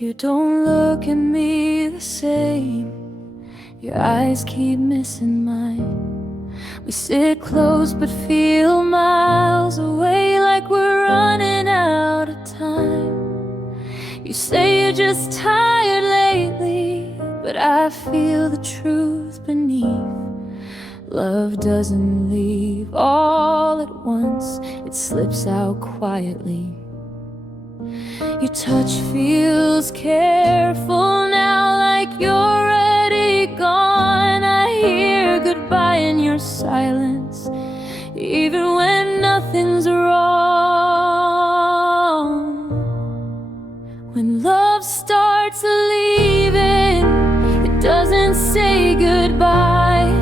You don't look at me the same. Your eyes keep missing mine. We sit close but feel miles away, like we're running out of time. You say you're just tired lately, but I feel the truth beneath. Love doesn't leave all at once, it slips out quietly. Your touch feels careful now, like you're already gone. I hear goodbye in your silence, even when nothing's wrong. When love starts leaving, it doesn't say goodbye.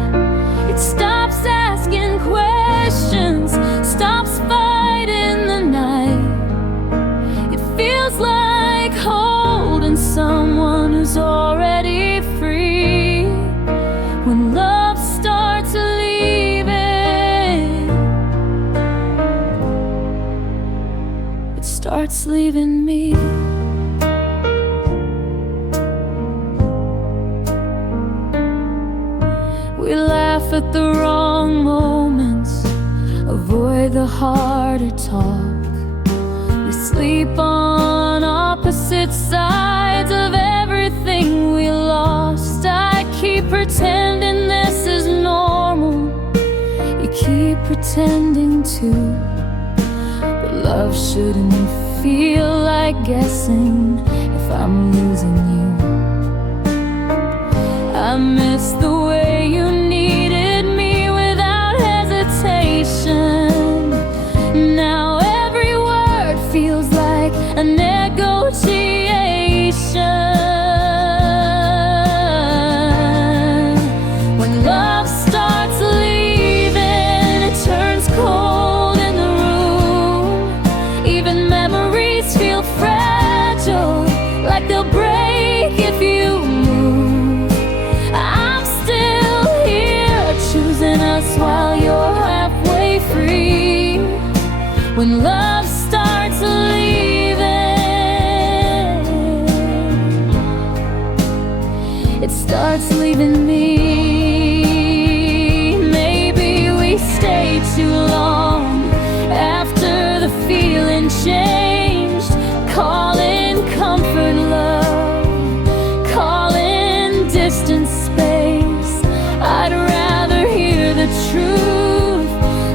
It stops asking questions, stops fighting the night. It feels like holding someone who's already free. When love starts leaving, it starts leaving me. We laugh at the wrong moments, avoid the harder talk. We sleep on opposite sides of everything we lost. I keep pretending this is normal, you keep pretending too. But love shouldn't feel like guessing if I'm losing you. I miss the way you needed me without hesitation. Now every word feels like a negotiation. When love starts leaving, it turns cold in the room. Even memories feel fragile, like they'll break if you move. I'm still here, choosing us while you're halfway free. When love starts leaving, it starts leaving me. Maybe we stay too long after the feeling changed. Calling comfort love, calling distance space. I'd rather hear the truth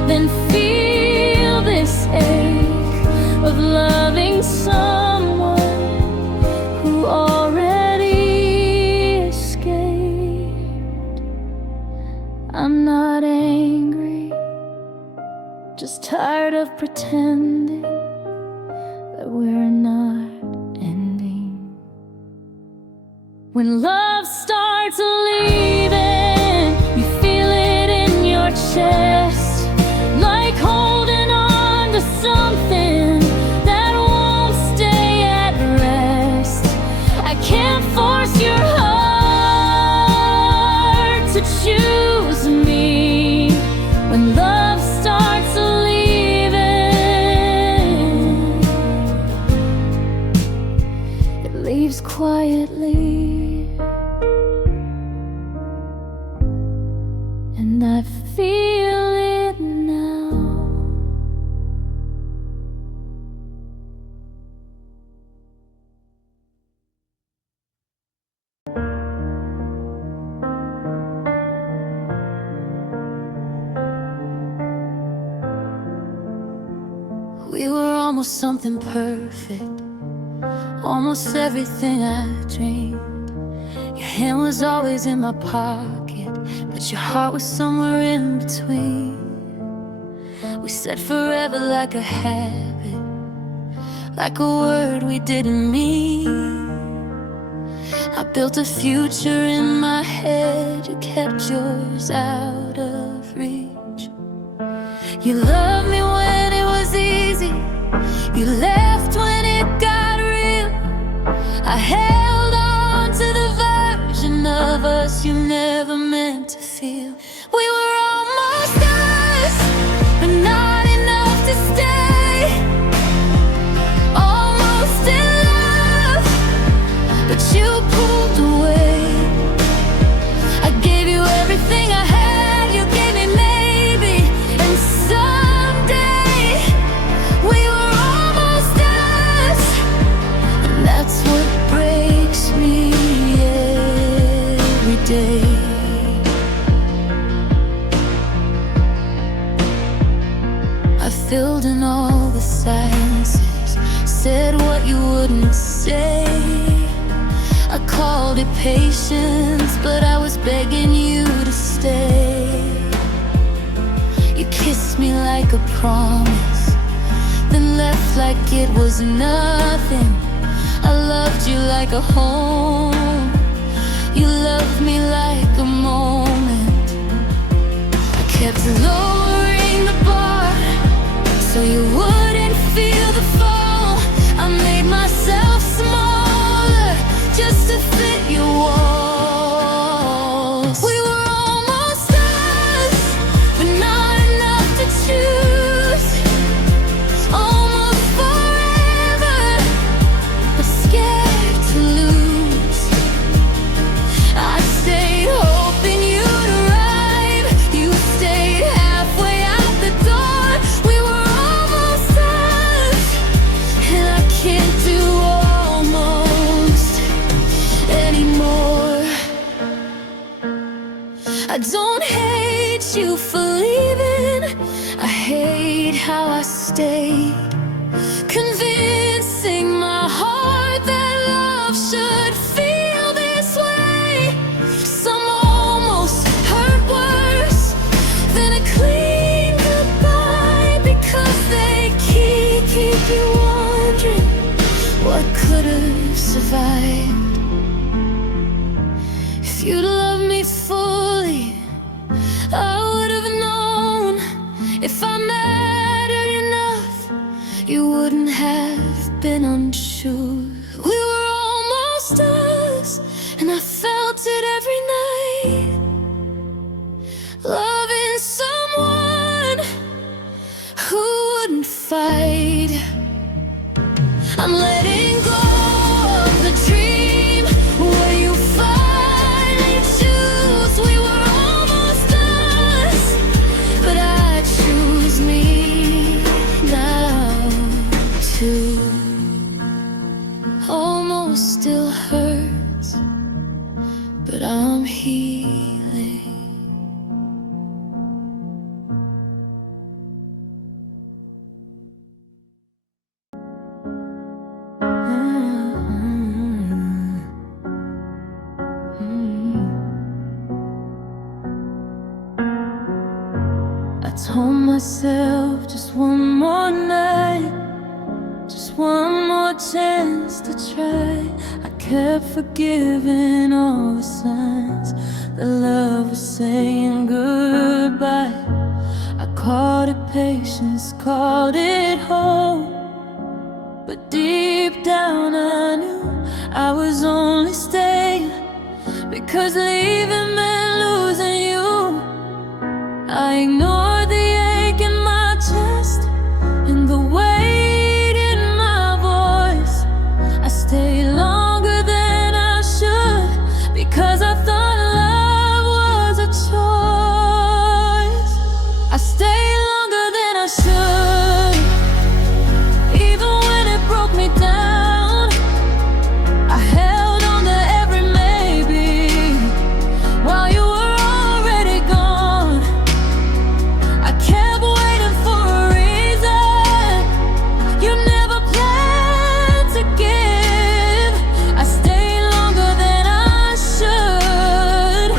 than feel this ache of loving someone who already escaped. I'm not angry, just tired of pretending that we're not ending. When love starts leaving, you feel it in your chest, like holding on to something that won't stay at rest. I can't force your heart to choose me. When love starts leaving, it leaves quietly, and I feel it now. We were almost something perfect, almost everything I dreamed. Your hand was always in my pocket, but your heart was somewhere in between. We said forever like a habit, like a word we didn't mean. I built a future in my head, you kept yours out of reach. You loved me when it was easy, you left when it got real. I held on to the version of us you never meant to feel. We were almost us, but not enough to stay. Almost in love, but you pulled away. I gave you everything I had, you gave me maybe, and someday we were almost us, and that's what breaks me every day. I filled in all the silences, said what you wouldn't say. I called it patience, but I was begging you to stay. You kissed me like a promise, then left like it was nothing. I loved you like a home, you loved me like a moment. I kept lowering the bar so you wouldn't feel the fall. I made myself smaller just to fit your walls. We were almost us, but not enough to choose. Almost forever, but scared to lose. I stayed hoping you'd arrive, you stayed halfway out the door. We were almost us, and I can't do almost anymore. I don't hate you for leaving, I hate how I stayed, convincing my heart that love should feel this way. Some almost hurt worse than a clean goodbye, because they keep you wondering what could have survived. If you'd loved me fully, I would have known. If I mattered enough, you wouldn't have been unsure. We were almost us, and I felt it every night. Loving someone who wouldn't fight. I'm letting go of the dream where you finally choose. We were almost us, but I choose me now too. Almost still hurts, but I'm healing. I told myself just one more night, just one more chance to try. I kept forgiving all the signs that love was saying goodbye. I called it patience, called it hope, but deep down I knew I was only staying because leaving meant losing you. I ignored the ache in my chest and the weight in my voice. I stayed longer than I should because I thought love was a choice. I stayed longer than I should, even when it broke me down. I held on to every maybe while you were already gone. I kept waiting for a reason you never planned to give. I stayed longer than I should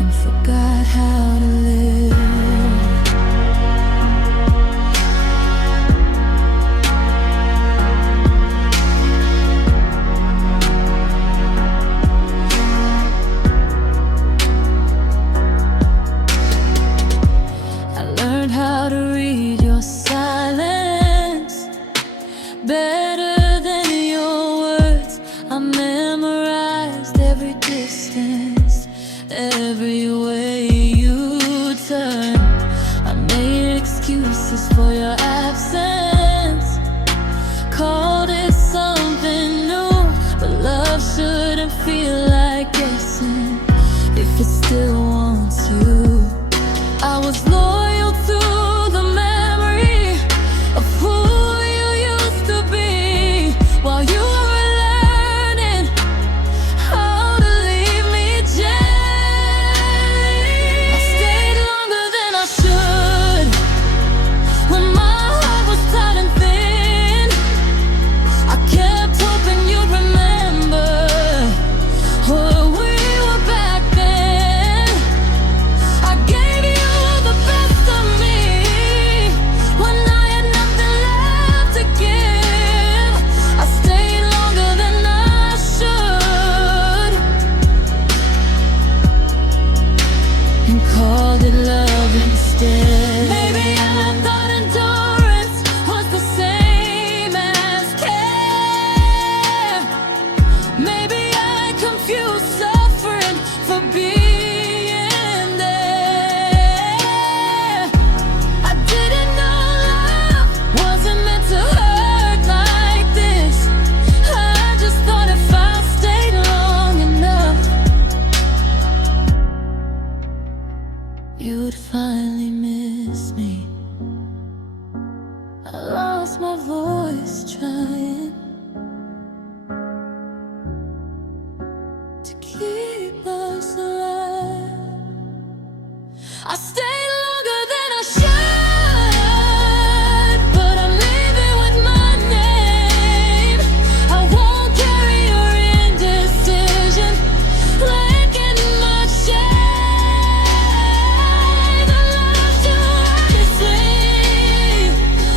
and forgot how to live. I learned how to read your silence better than your words. I memorized every distance, every way you turn. I made excuses for your absence, called it voice trying to keep us alive. I stay longer than I should, but I'm leaving with my name. I won't carry your indecision, like in my shame. The love too earnestly,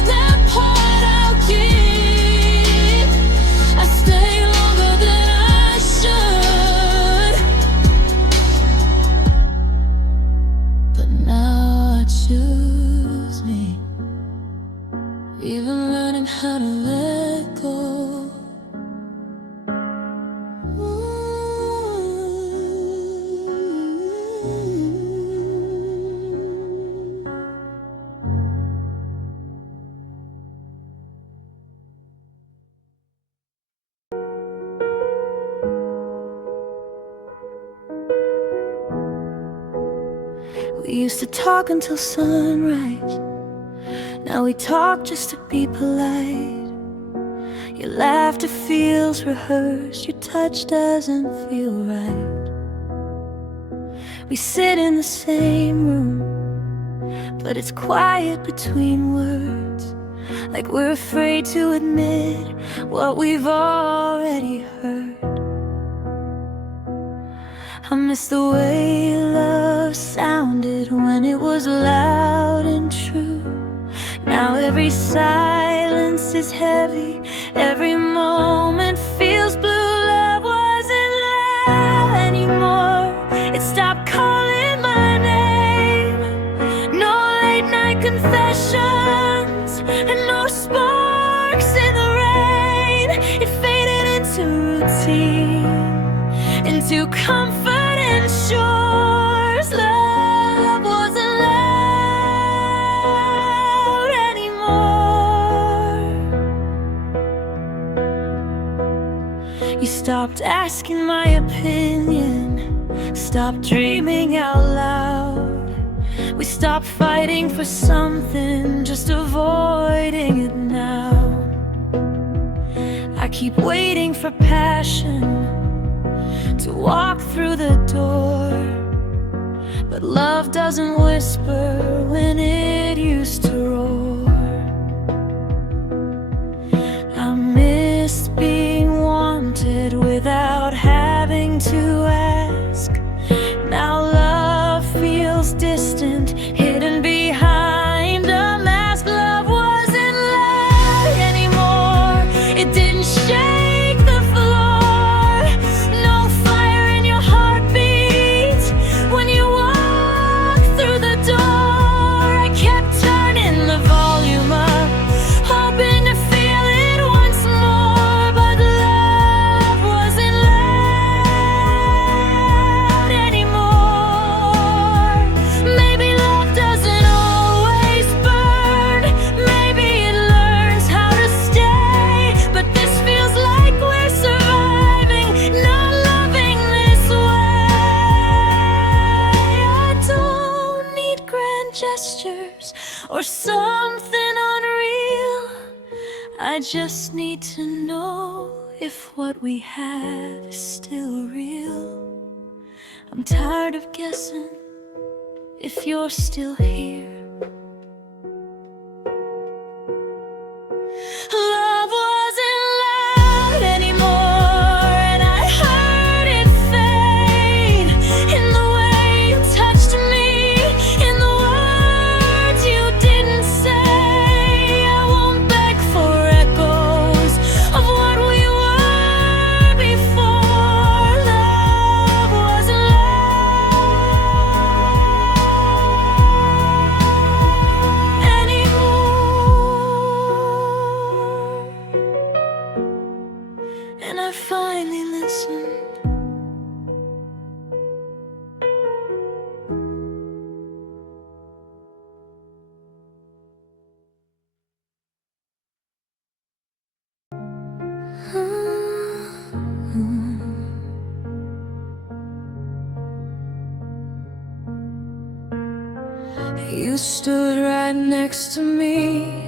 that part I'll keep. I stay longer than I should, but now I choose me, even learning how to let go. We used to talk until sunrise. Now we talk just to be polite. Your laughter feels rehearsed, your touch doesn't feel right. We sit in the same room, but it's quiet between words, like we're afraid to admit what we've already heard. I miss the way love sounded when it was loud and true. Now every silence is heavy, every moment feels blue. Love wasn't loud anymore, it stopped calling my name. No late night confessions and no sparks in the rain. It faded into routine, into comfort and shores. Love wasn't loud anymore. You stopped asking my opinion, stopped dreaming out loud. We stopped fighting for something, just avoiding it now. I keep waiting for passion to walk through the door, but love doesn't whisper when it used to roar. I miss being wanted without having to ask. Now love feels distant, hidden behind a mask. Love wasn't loud anymore, it didn't shake the floor. No fire in your heartbeat when you walked through the door. I kept turning the volume up, hoping to feel it once more, but love wasn't loud anymore. Maybe love doesn't always burn, maybe it learns how to stay, but this feels like we're surviving, not loving this way. I don't need grand gestures or something unreal, I just need to know if what we have is still real. I'm tired of guessing if you're still here. Love wasn't loud anymore, and I heard it fade in the way you touched me, in the words you didn't say. I won't beg for echoes of what we were before. Love wasn't loud anymore, and I finally listened. You stood right next to me,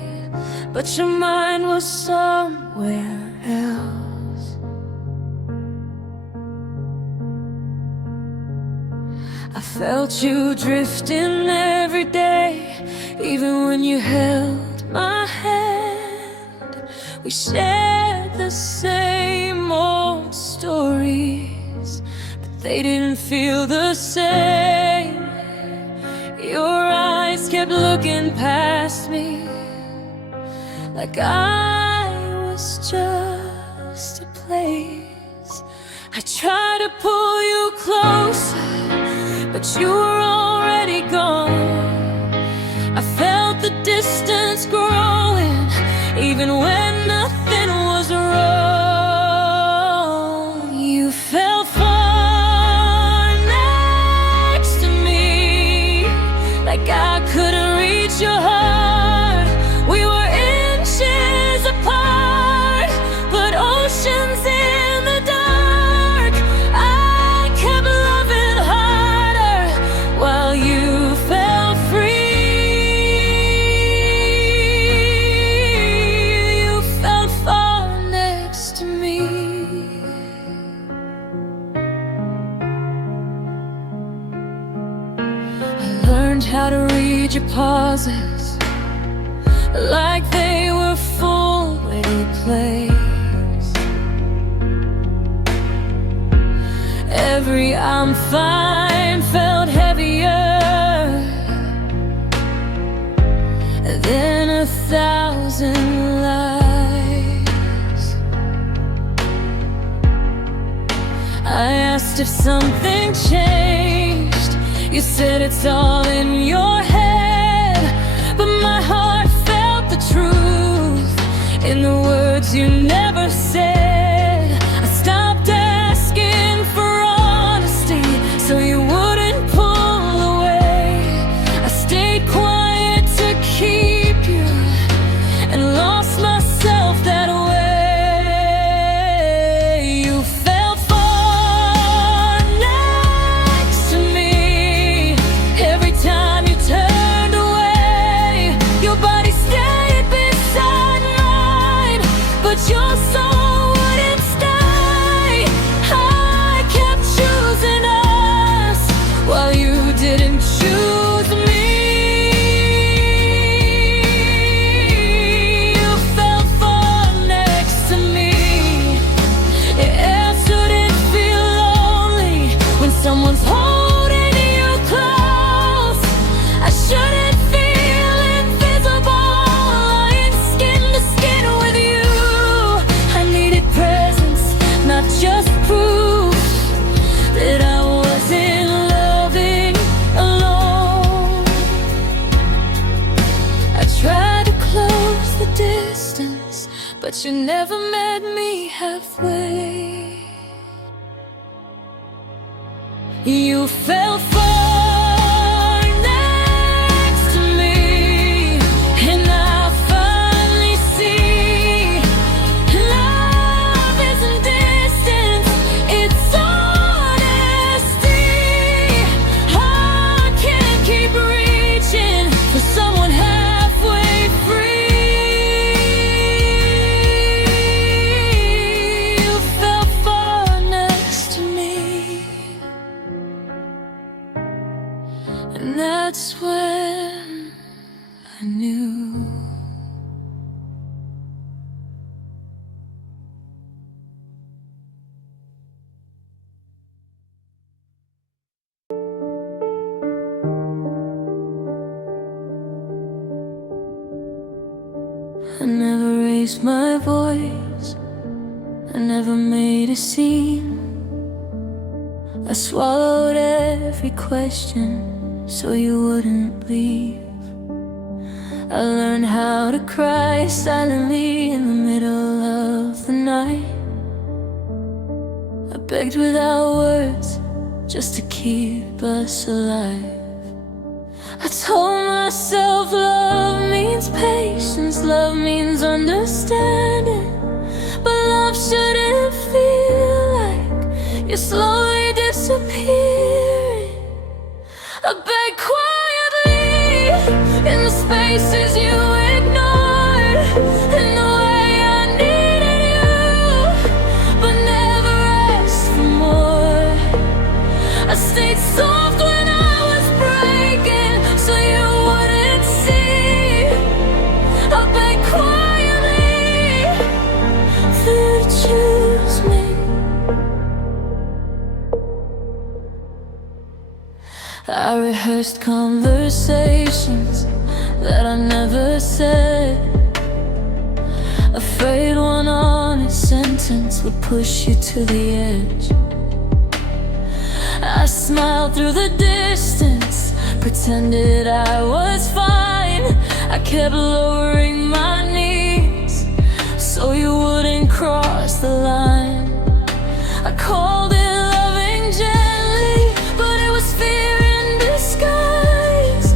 but your mind was somewhere else. I felt you drifting every day, even when you held my hand. We shared the same old stories, but they didn't feel the same. Your eyes kept looking past me, like I was just a place. I tried to pull you closer, but you were already gone. I felt the distance growing, even when nothing was wrong. You fell far next to me, like I couldn't reach your heart. We were inches apart, but oceans in the dark. I kept loving harder while you fell free. You fell far next to me. I learned how to read your pauses, like they were full-way plays. Every "I'm fine" felt heavier than 1,000 lies. I asked if something changed. You said it's all in your head, but my heart felt the truth in the words you never said. I stopped asking for honesty so you wouldn't pull away. I stayed quiet to keep you and lost myself that way. You fell far next to me. Every time you turned away, your body stayed beside mine, but your soul wouldn't stay. I kept choosing us while you didn't choose me. You fell far next to me. It shouldn't feel lonely when someone's holding you close. I shouldn't feel invisible, lying skin to skin with you. I needed presence, not just proof that I wasn't loving alone. I tried to close the distance, but you never met me halfway. You fell far next to me, and I finally see love isn't distance, it's honesty. I can't keep reaching for someone halfway free. You fell far next to me, and that's when I knew. I never raised my voice, I never made a scene. I swallowed every question so you wouldn't leave. I learned how to cry silently in the middle of the night. I begged without words just to keep us alive. I told myself love means patience, love means understanding, but love shouldn't feel like you're slowly disappearing. I begged quietly in the spaces you ignored. I rehearsed conversations that I never said, afraid one honest sentence would push you to the edge. I smiled through the distance, pretended I was fine. I kept lowering my knees so you wouldn't cross the line. I called it loving gently, but it was fear in disguise.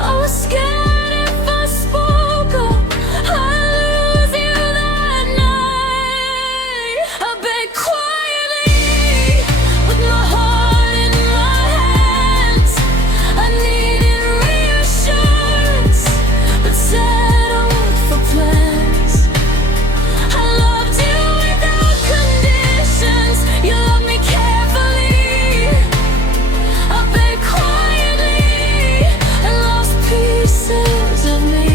I was scared if I spoke up, I'd lose you that night. I begged quietly, with my heart in my hands. I needed reassurance, but settled for plans. I loved you without conditions. You loved me carefully. I begged quietly and lost pieces of me.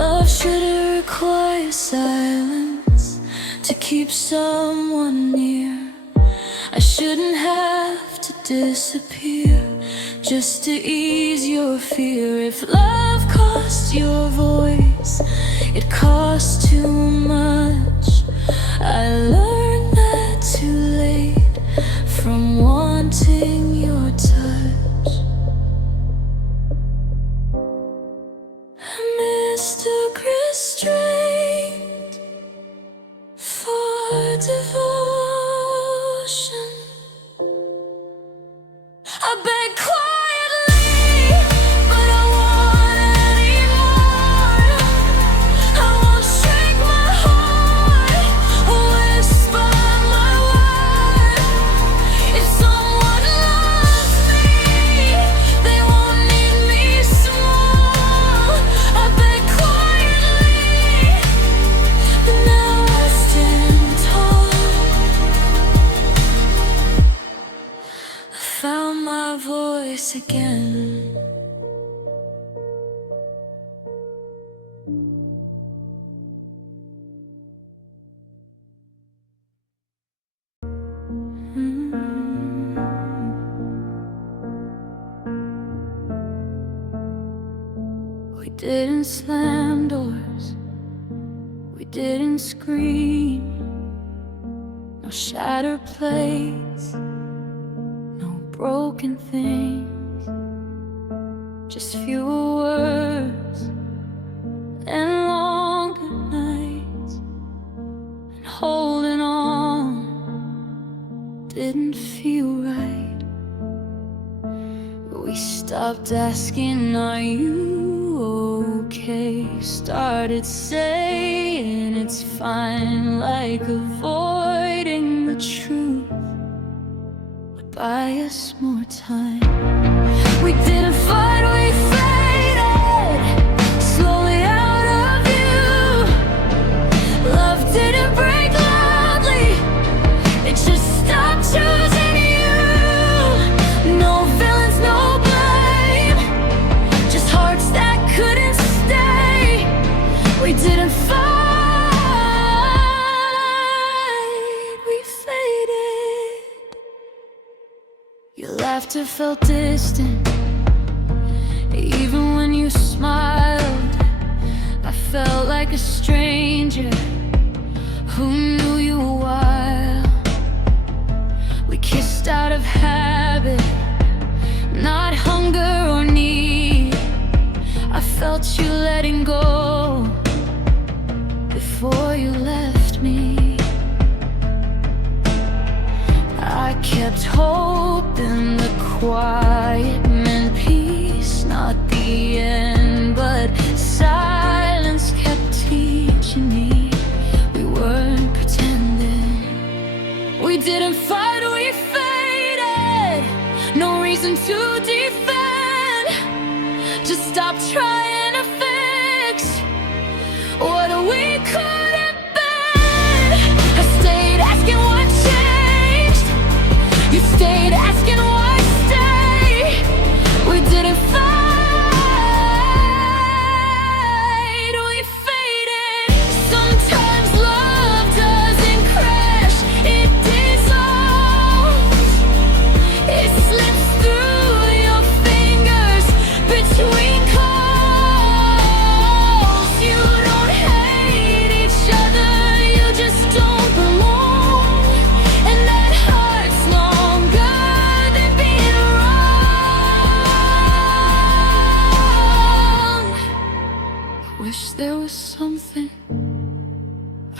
Love should require silence to keep someone near. I shouldn't have to disappear just to ease your fear. If love cost your voice, it costs too much. I learned that too late from wanting your touch. Mr. Restrained for devotion, I beg quietly, but I want any more. I won't shake my heart or whisper my word. If someone loves me, they won't need me small. I beg quietly, but now I stand tall. I found my voice again. We didn't slam doors, we didn't scream. No shattered plates, no broken things, just fewer words and longer nights. And holding on didn't feel right. We stopped asking, are you okay? Started saying it's fine, like avoiding the truth would buy us more time. We didn't fight, we faded slowly out of view. Love didn't break loudly, it just stopped choosing you. No villains, no blame, just hearts that couldn't stay. We didn't fight, we faded. Your laughter felt distant, even when you smiled. I felt like a stranger who knew you a while. We kissed out of habit, not hunger or need. I felt you letting go before you left me. I kept hoping the quiet meant peace, not the end, but silence kept teaching me we weren't pretending. We didn't fight, we faded, no reason to defend. Just stop trying to fix what we could have been. I stayed asking what changed, you stayed asking why stay. We didn't fight, we faded. Sometimes love doesn't crash, it dissolves. Wish there was something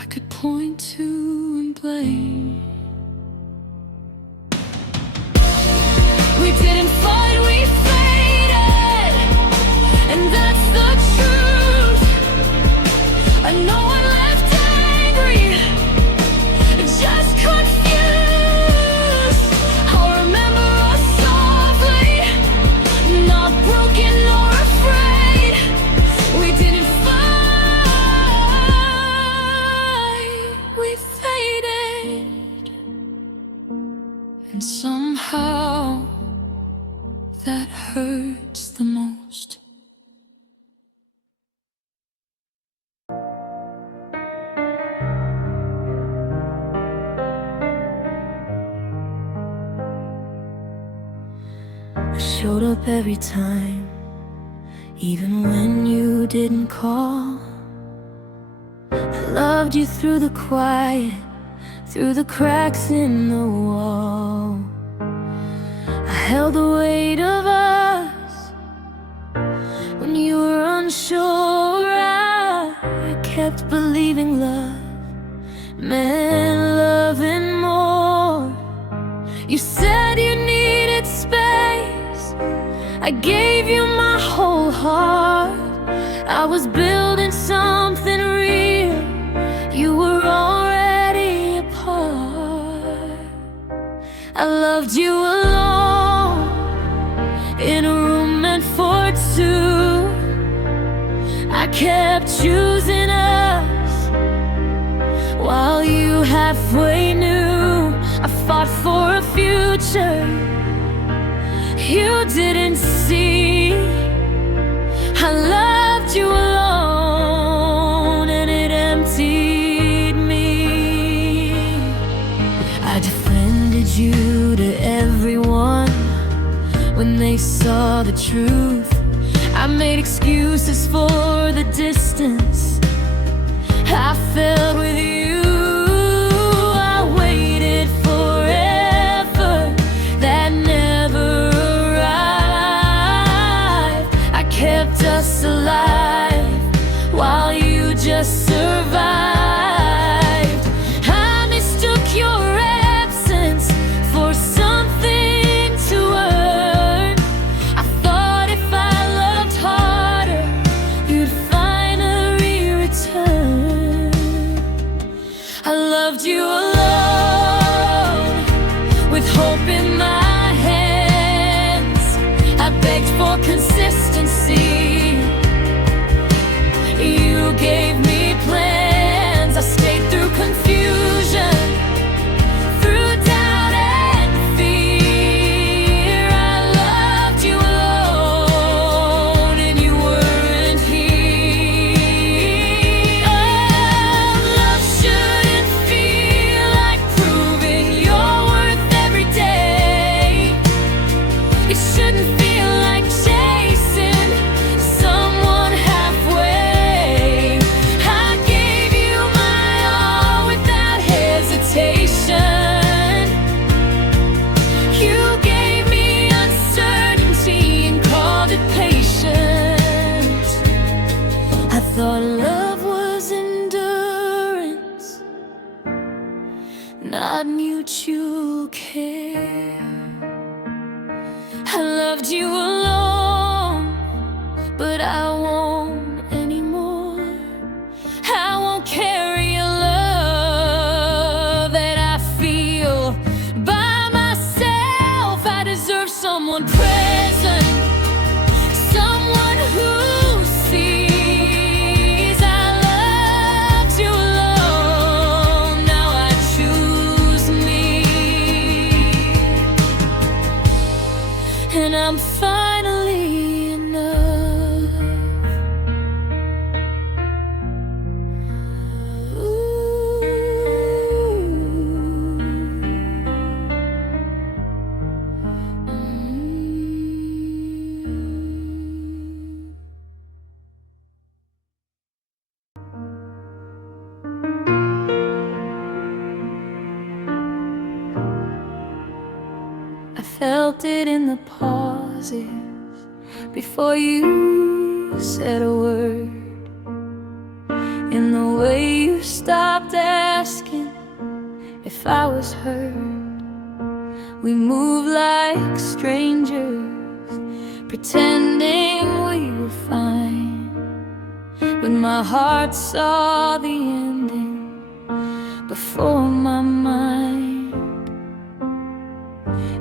I could point to and blame. We didn't fight, we faded, and that's the truth. I know I left angry, just confused. I'll remember us softly, not broken or afraid. We didn't fight, we faded, and somehow that hurts the most. I showed up every time, even when you didn't call. I loved you through the quiet, through the cracks in the wall. I held the weight of us when you were unsure. I kept believing love meant loving more. You said you needed space, I gave you my whole heart. I was building something real, you were already a part. I loved you alone, in a room meant for two. I kept choosing us, while you halfway knew. I fought for a future you didn't see. I loved you alone, and it emptied me. I defended you to everyone when they saw the truth. I made excuses for the distance I felt with you. I waited forever, that never arrived. I kept us alive while you just survived. I mistook your absence for something to earn. I thought if I loved harder, you'd finally return. I loved you alone, with hope in my hands. I begged for consistency, you gave me plans. I stayed through confusion, through doubt and fear. I loved you alone, and you weren't here. Oh, love shouldn't feel like proving your worth every day. It shouldn't feel like chasing someone halfway. I gave you my all without hesitation. You gave me uncertainty and called it patience. I thought love was endurance, not mutual care. I loved you alone, but I won't anymore. I won't carry a love that I feel by myself. I deserve someone present, someone who sees. I loved you alone, now I choose me. And I'm finally enough. I felt it in the pauses before you said a word. in the way you stopped asking if I was hurt. We moved like strangers, pretending we were fine, but my heart saw the ending before my mind.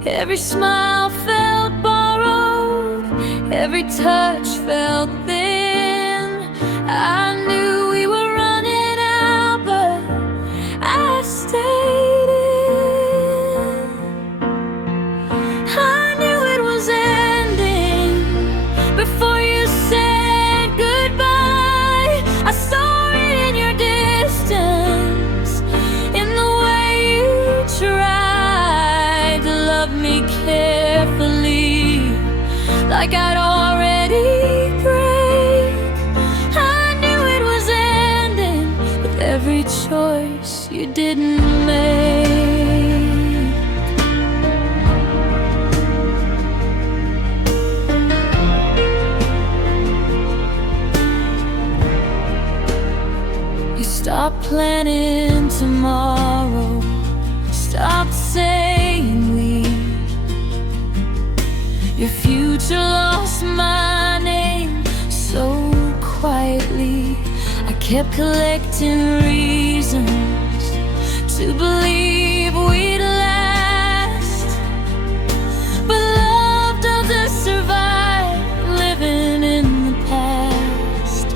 Every smile felt borrowed, every touch felt thin. I knew we were running out, but I stayed in. I knew it was ending before you said goodbye. I saw it in your distance, in the way you tried to love me carefully, like I'd already break. I knew it was ending with every choice you didn't make. You stopped planning tomorrow, stopped saying we. Your future lost my name so quietly. I kept collecting reasons to believe we'd last, but love doesn't survive living in the past.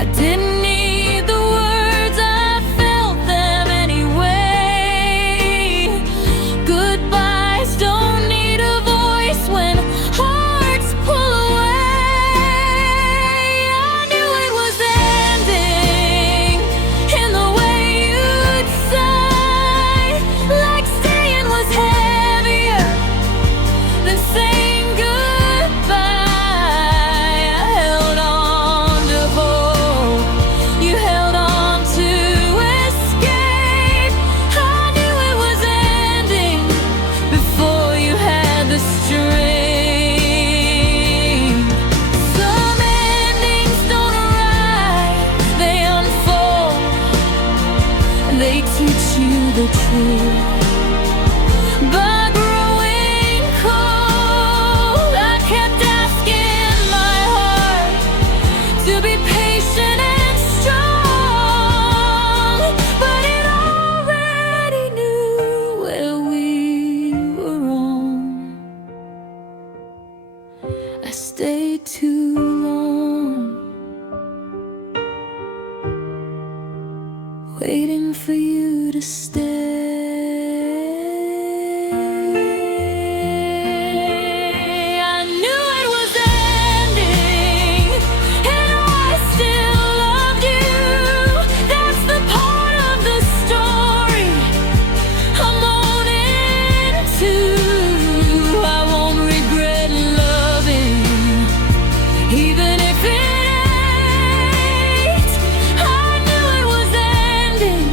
I didn't need the words, I felt them anyway. Goodbyes don't need a voice when hearts pull away. I knew it was ending in the way you'd sigh, like staying was heavier than saying goodbye. I held on to hope, you held on to escape. I knew it was ending before you had the strength. Some endings don't arrive, they unfold, and they teach you the truth. By growing cold, I kept asking my heart to be patient and strong, but it already knew where we were wrong. I stayed too long, waiting for you to stay. I knew it was ending, and I still loved you. That's the part of the story I'm owning to. I won't regret loving, even if it ain't. I knew it was ending,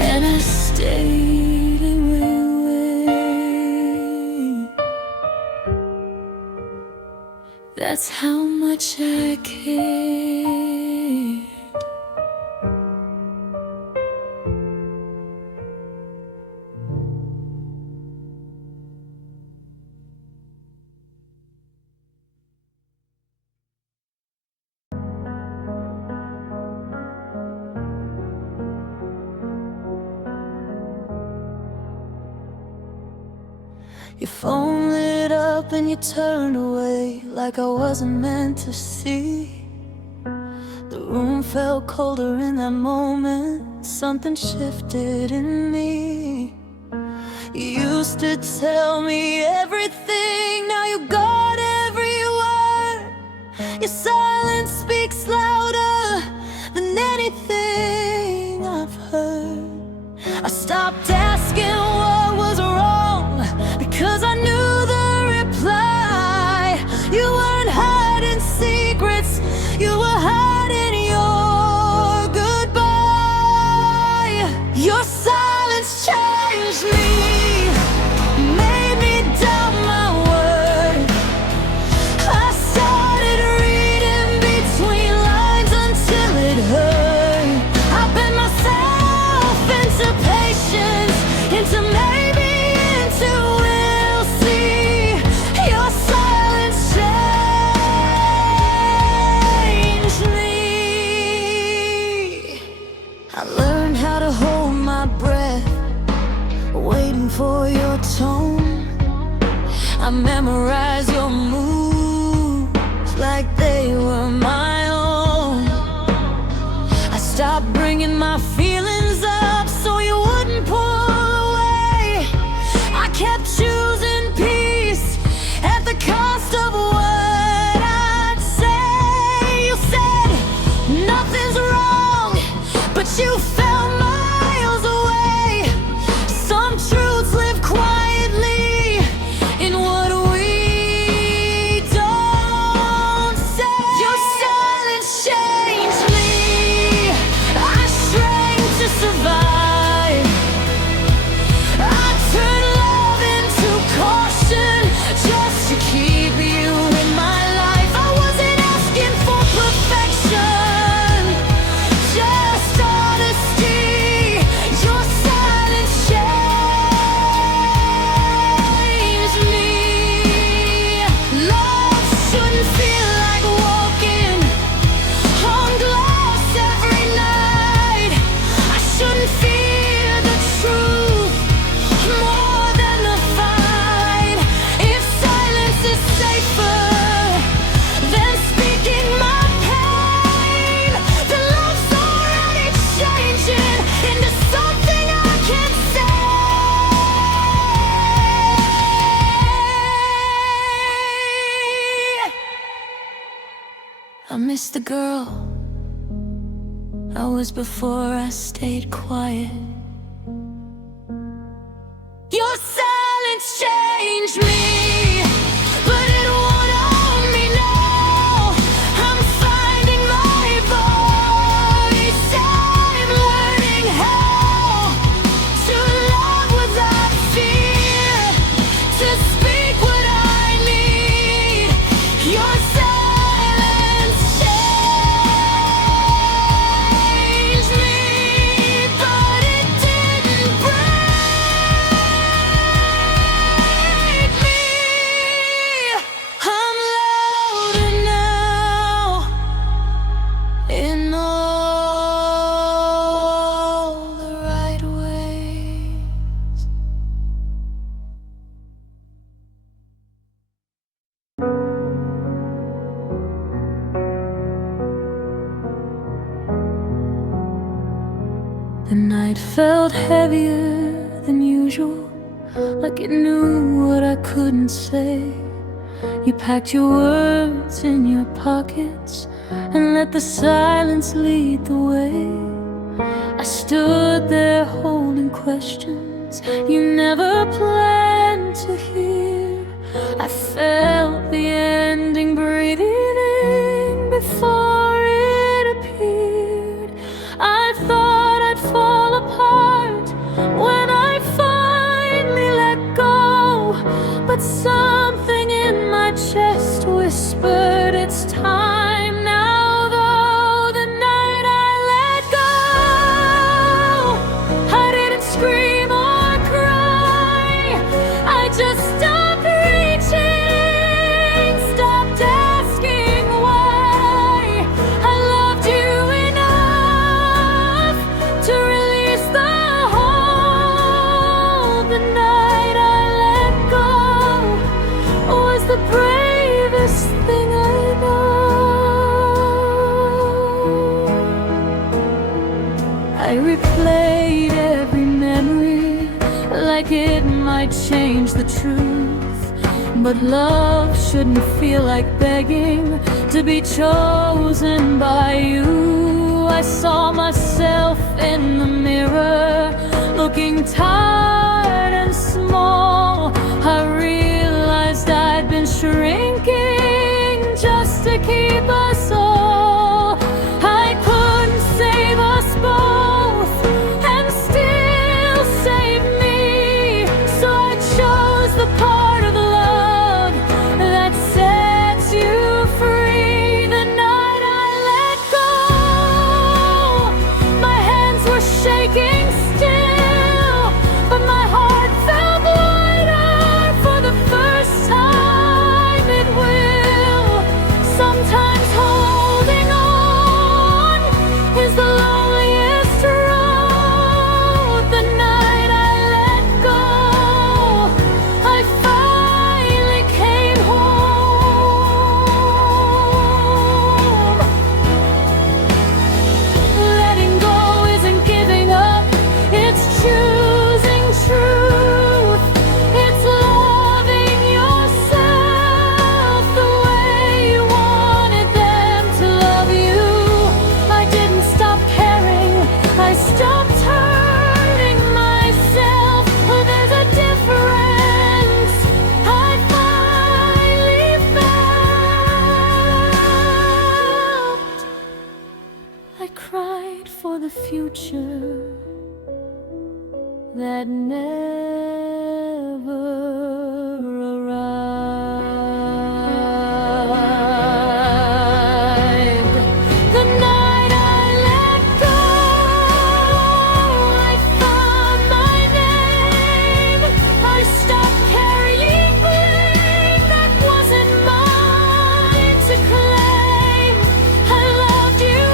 and I stayed and we wait. That's how much I care. Your phone lit up and you turned away like I wasn't meant to see. The room felt colder in that moment. Something shifted in me. You used to tell me everything, now you got every word. Your silence speaks louder than anything I've heard. I stopped asking what was wrong, because I knew the reply. You weren't hiding secrets, you were hiding your goodbye. Your silence changed me, made me doubt my worth. I started reading between lines. memorize your moves like they were my own. I stopped bringing my feelings up so you wouldn't pull away. I kept choosing peace at the cost of what I'd say. You said nothing's wrong, but you fell miles away. Some truths live quietly in what we don't say. Your silence changed me. I shrank to survive. I turned love into caution just to keep you in my life. I wasn't asking for perfection, just honesty. Your silence changed me. Love shouldn't feel like walking on glass every night. I shouldn't fear the truth more than the fight. If silence is safer than speaking my pain, then love's already changing into something I can say. I miss the girl I was before I stayed quiet. Your silence changed me, but it won't own me now. I'm finding my voice. I'm learning how to love without fear, to speak what I need. Your silence changed me, but it didn't break me. I'm louder now in all the right ways. The night felt heavier than usual, like it knew what I couldn't say. You packed your words in your pockets and let the silence lead the way. I stood there holding questions you never planned to hear. I felt the ending breathing in before it appeared. I thought I'd fall apart when I finally let go, but something in my chest whispered it's time now. Though the night I let go, I didn't scream or cry. I just stopped reaching, stopped asking why. I loved you enough to release the hold. The night I let go was the bravest thing I know. I replayed every memory like it might change the truth, but love shouldn't feel like begging to be chosen by you. I saw myself in the mirror, looking tired and small. I realized I'd been shrinking just to keep us all. I couldn't save us both and still save me, so I chose the part of love that sets you free. The night I let go, my hands were shaking still, but my heart the future that never arrived. The night I let go, I found my name. I stopped carrying blame that wasn't mine to claim. I loved you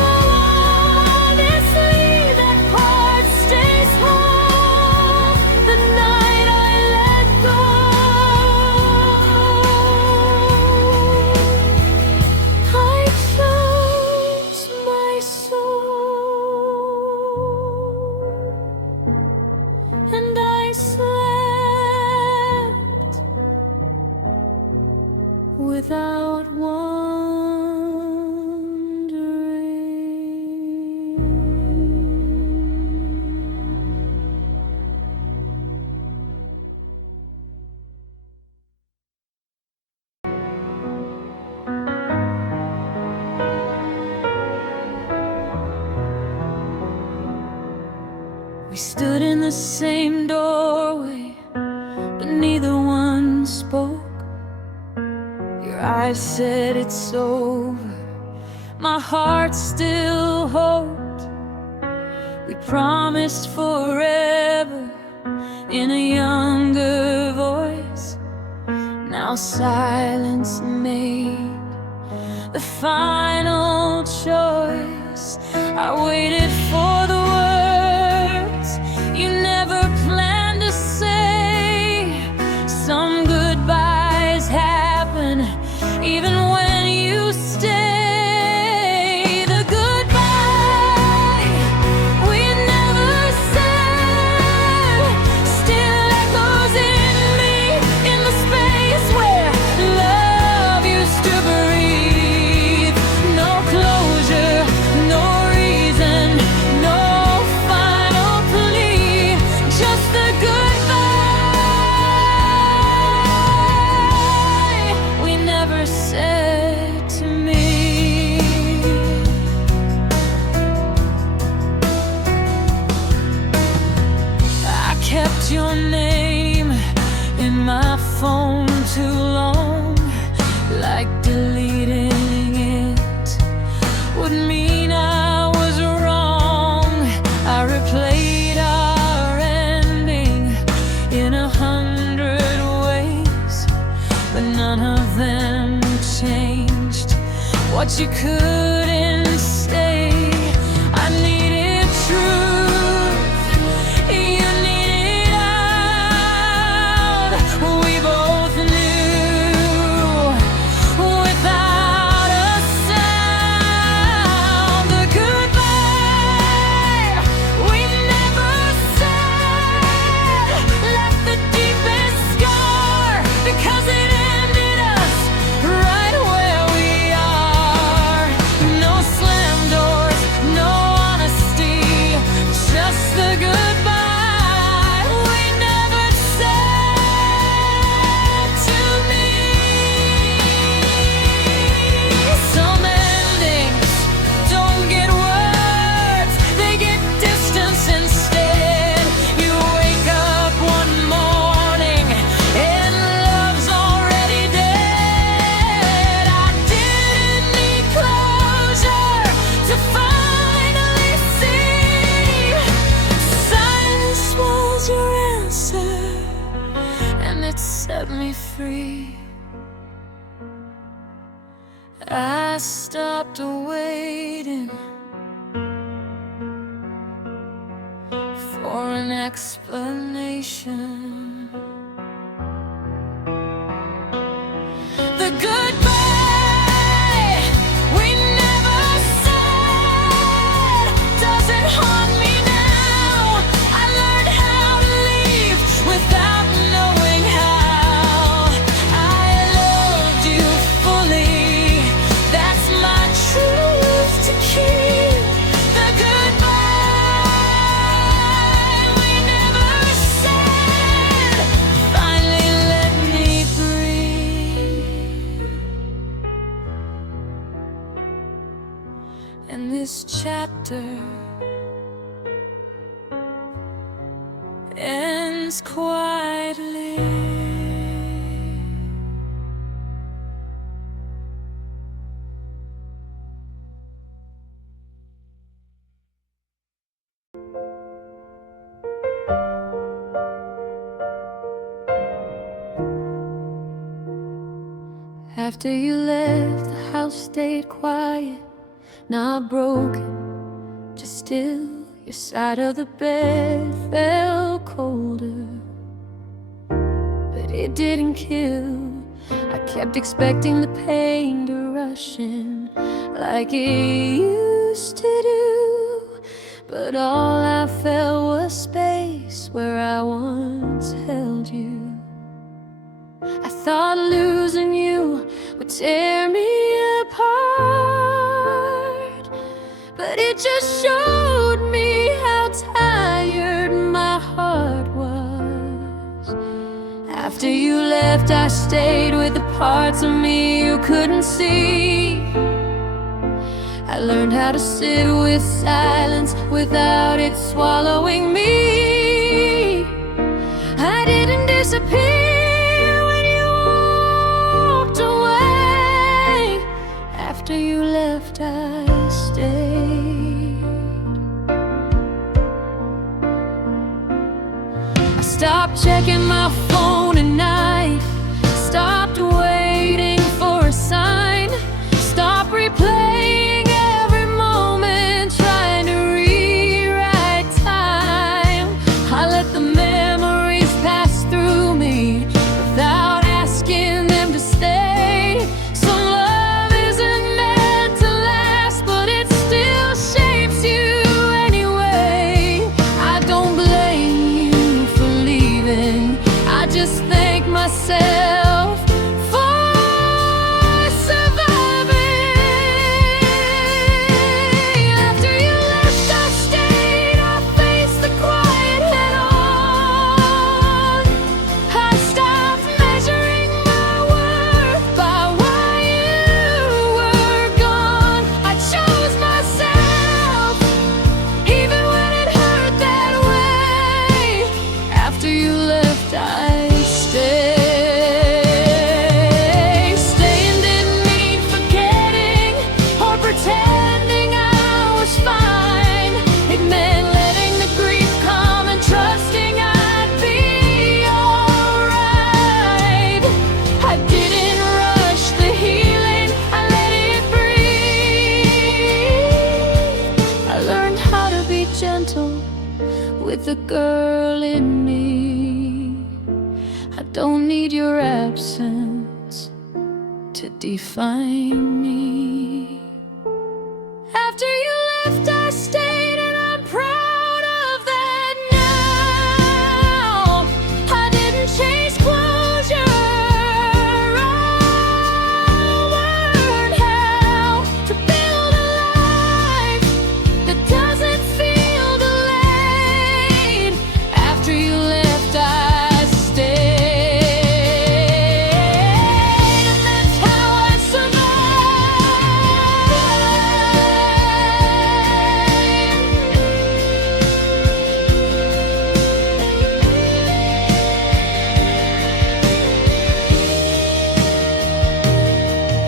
honestly, that part stays whole. The night I let go, I chose my soul, and I slept without wondering. We stood in the same doorway, but neither one spoke. Your eyes said it's over, my heart still hoped. We promised forever in a younger voice. Now silence made the final choice. I waited for the words you never planned to say. Some goodbyes happen even when you stay. The goodbye we never said still echoes in me, in the space where love used to breathe. No closure, no reason, no final plea, just the goodbye we never said to me. I kept your name in my phone too long, like deleting it would mean I was wrong. I replayed our ending in 100 ways, but none of them changed what you couldn't say. I needed truth, you needed out. We both knew without a sound. The goodbye we never said left the deepest scar, because it ended us right where we are. No slam doors, no honesty, just the goodbye we never said to me. Some endings don't get words, they get distance instead. You wake up one morning and love's already dead. I didn't need closure to finally see silence was your answer, and it set me free. I stopped waiting for an explanation. The goodbye we never said doesn't haunt me now. I learned how to leave without knowing how. I loved you fully, that's my truth to keep. The goodbye we never said finally let me breathe. And this chapter ends quietly. After you left, the house stayed quiet, not broken, just still. Your side of the bed felt colder, but it didn't kill. I kept expecting the pain to rush in like it used to do, but all I felt was space where I once held you. I thought losing you would tear me apart, but it just showed me how tired my heart was. After you left, I stayed with the parts of me you couldn't see. I learned how to sit with silence without it swallowing me. I didn't disappear when you walked away. After you left, I stayed. I stopped checking my phone at night, stopped waiting for a sign, stopped replaying every moment, trying to rewrite time. I let the memories pass through me without asking them to stay. Some love isn't meant to last, but it still shapes you anyway. I don't blame you for leaving, I just thank myself for surviving. After you left, I stayed, I faced the quiet head on. I stopped measuring my worth by why you were gone. I chose myself, even when it hurt that way. After you left, I stayed. Staying didn't mean forgetting or pretending I was fine. It meant letting the grief come and trusting I'd be alright. I didn't rush the healing, I let it breathe. I learned how to be gentle with the girl in me. I don't need your absence to define me. After you left, I stayed, and I'm proud of that now. I didn't chase closure, I learned how to build a life that doesn't feel delayed. After you left, I stayed, and that's how I survived.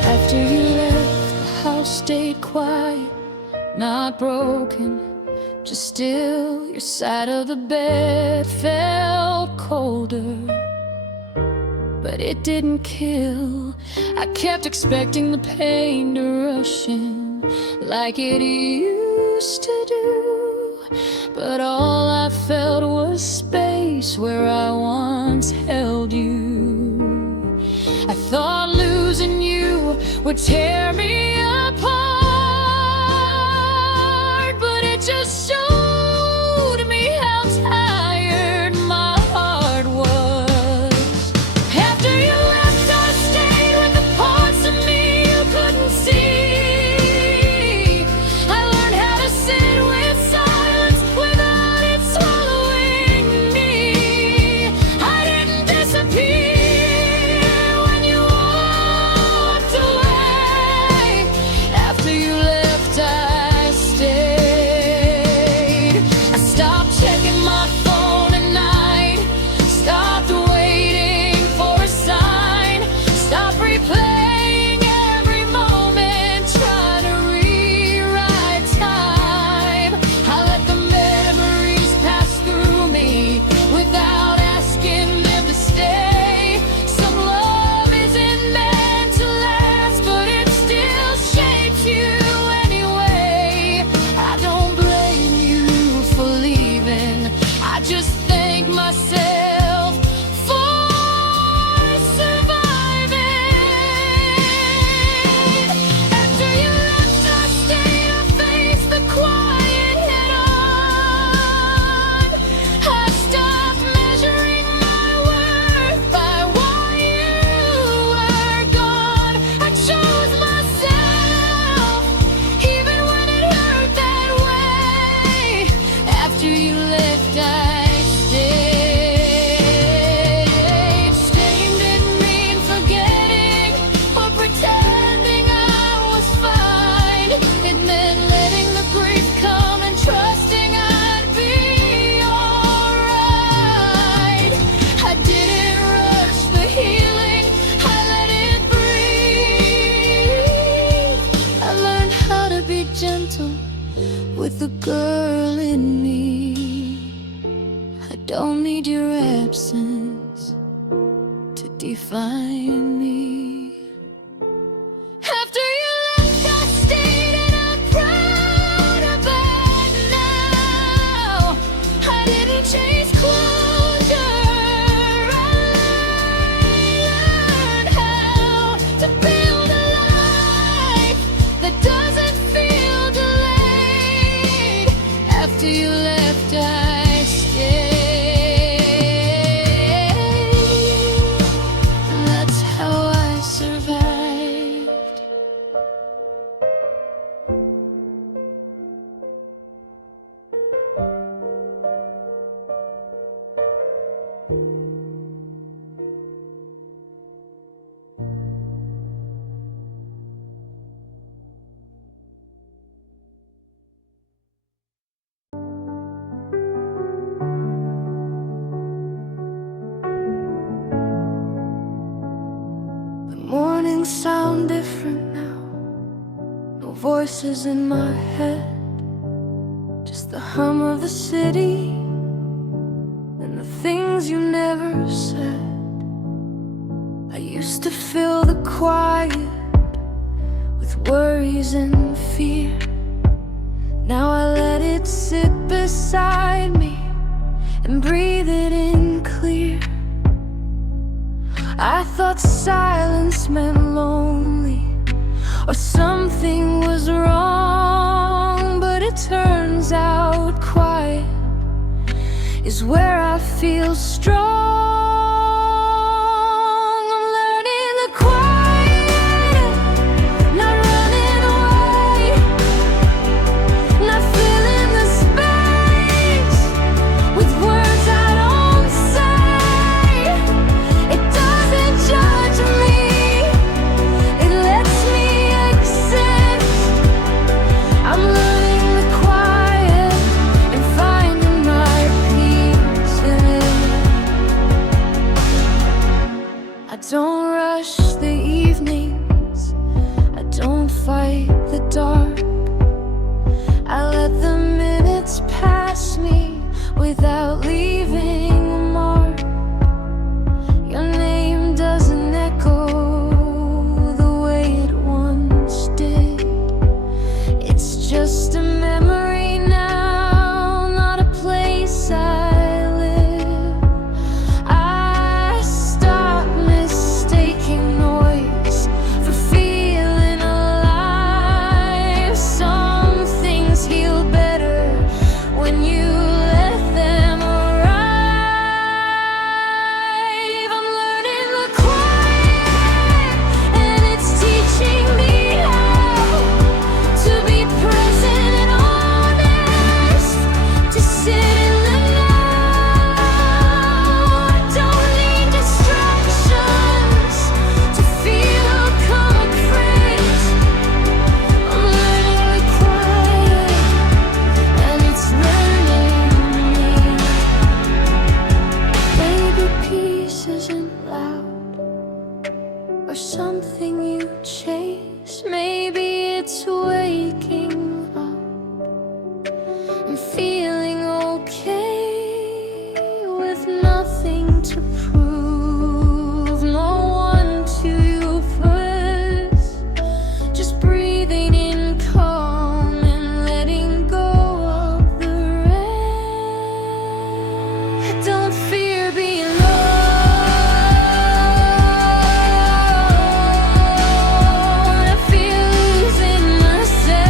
After you left, the house stayed quiet, not broken, just still. Your side of the bed felt colder, but it didn't kill. I kept expecting the pain to rush in like it used to do, but all I felt was space where I once held you. I thought losing you would tear me apart, but it just showed me how tired my heart was. After you left, I stayed with the parts of me you couldn't see. I learned how to sit with silence without it swallowing me. I didn't disappear when you walked away. with the girl in me. I don't need your absence to define me. After you left, I stayed and I'm proud of it now. I didn't chase closure, I learned how to build a life that doesn't feel delayed. After you left, I stayed. That's how I survived. The mornings sound different now. No voices in my head, just the hum of the city and the things you never said. I used to fill the quiet with worries and fear. Now I let it sit beside me and breathe it in clear. I thought silence meant lonely, or something was wrong, but it turns out quiet is where I feel strong. I'm learning the quiet, not running away, not filling the space with words I don't say. It doesn't judge me, it lets me exist. I'm learning the quiet and finding my peace in it. I don't rush the evenings, I don't fight the dark. I let the minutes pass me without leaving a mark. Your name doesn't echo the way it once did. It's just a memory now, not a place I live. I stopped mistaking noise for feeling alive. Some things heal better when you let them arrive. I'm learning the quiet, and it's teaching me how to be present and honest, to sit in the now. I don't need distractions to feel concrete. I'm learning the quiet, and it's learning me. Maybe peace isn't loud or something you chase. Maybe it's waking up and feeling okay with nothing to prove, no one to you first. Just breathing in calm and letting go of the rest. I don't fear being alone. I feel losing myself.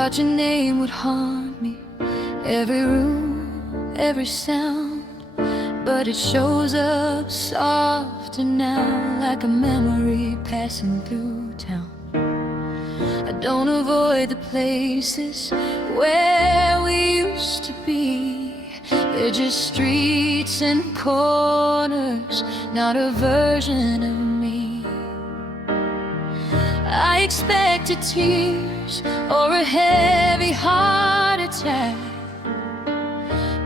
thought your name would haunt me, every room, every sound. But it shows up softer now, like a memory passing through town. I don't avoid the places where we used to be. They're just streets and corners, not a version of me. I expected tears or a heavy heart attack,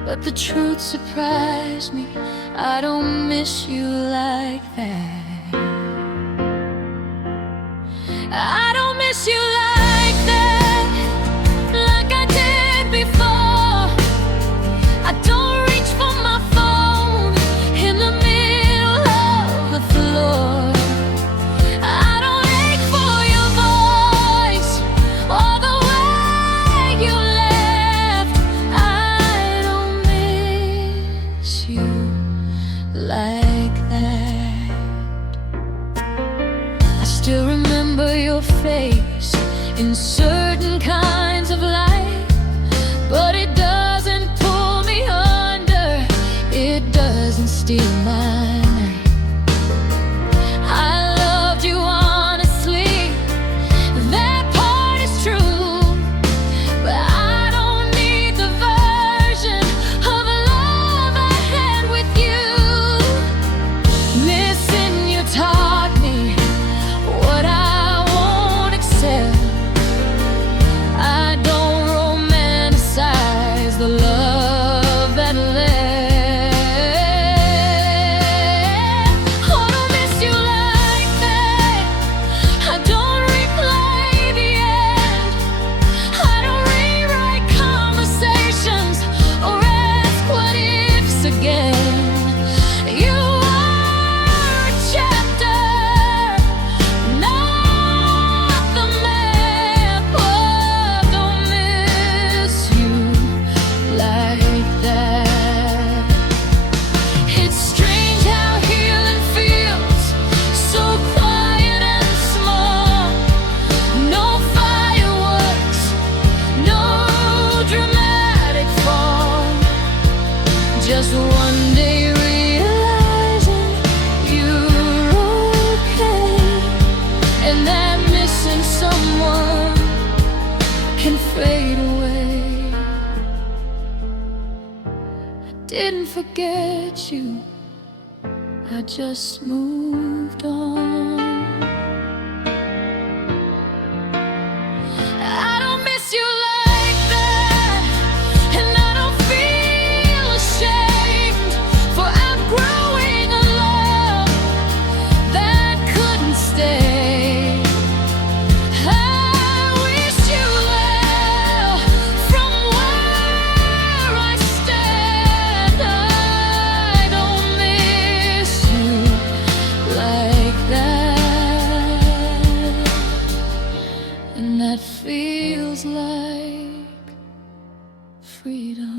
but the truth surprised me. I don't miss you like that. I don't miss you like that, like I did before. I don't reach for my phone in the middle of the floor. I don't ache for your voice or the way you left. I don't miss you like that. I still remember your face in certain kinds of light, but it doesn't pull me under, it doesn't steal my night. I loved you honestly, that part is true, but I don't need the version of love I had with you. Listen, you taught me what I won't accept. I don't romanticize the love that left. I don't miss you like that. I don't replay the end. I don't rewrite conversations or ask what ifs again. You are a chapter, not the map. Oh, don't miss you like that. It's strange how healing feels so quiet and small. No fireworks, no dramatic fall. Just one day realizing you're okay, and that missing someone can fade away. I didn't forget you, I just moved on. I don't miss you like that, and I don't feel ashamed for outgrowing a love that couldn't stay. I wish you well from where I stand. I don't miss you like that, and that feels like freedom.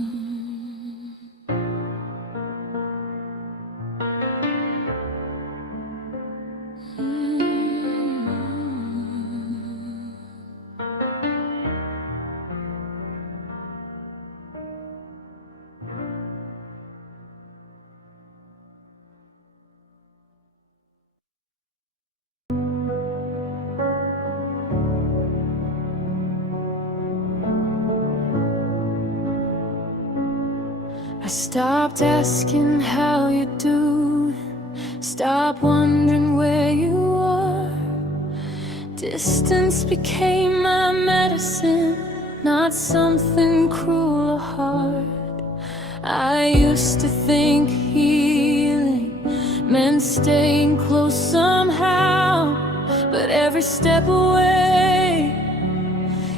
I stopped asking how you do, stop wondering where you are. Distance became my medicine, not something cruel or hard. I used to think healing meant staying close somehow, but every step away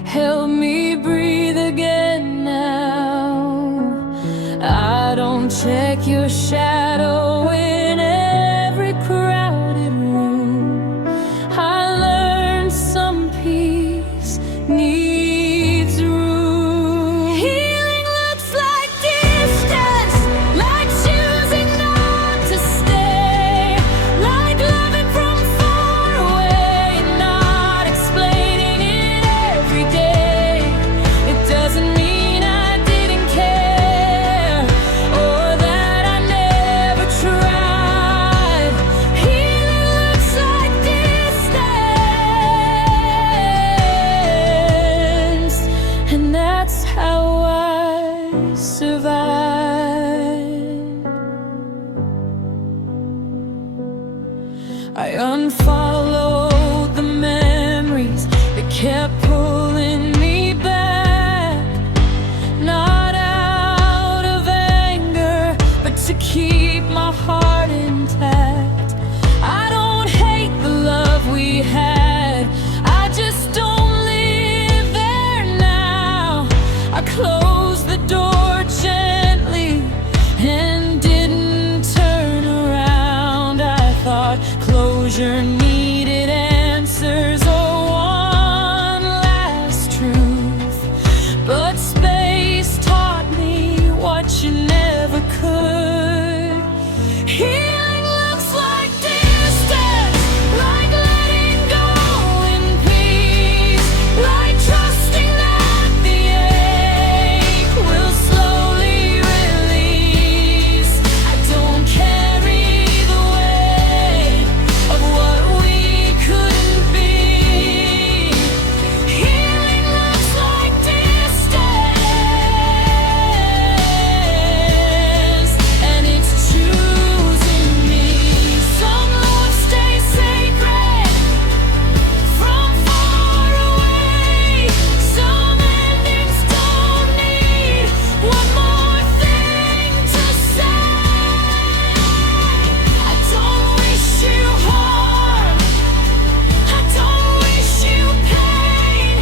helped me breathe again now. I don't check your shadow in every crowded room. I learned some peace needs room. Healing looks like distance, like choosing not to stay, like loving from far away, not explaining it every day. survive. I unfollowed the memories that kept pulling me back, not out of anger, but to keep my heart intact. I don't hate the love we had, I just don't live there now. I closed the door gently and didn't turn around. I thought closure needed answers or one last truth, but space taught me what you never could. Healing looks like distance, like letting go in peace, like trusting that the ache will slowly release. I don't carry the weight of what we couldn't be. Healing looks like distance, and it's choosing me. Some love stays sacred from far away. Some endings don't need one more thing to say. I don't wish you harm, I don't wish you pain.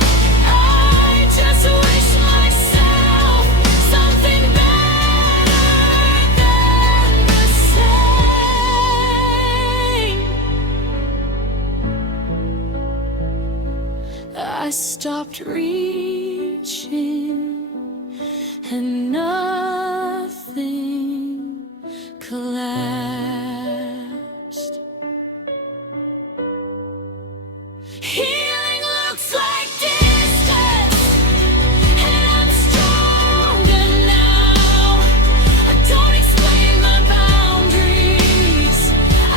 I just wish myself something better than the same. I stopped reaching and nothing collapsed. Healing looks like distance, and I'm stronger now. I don't explain my boundaries,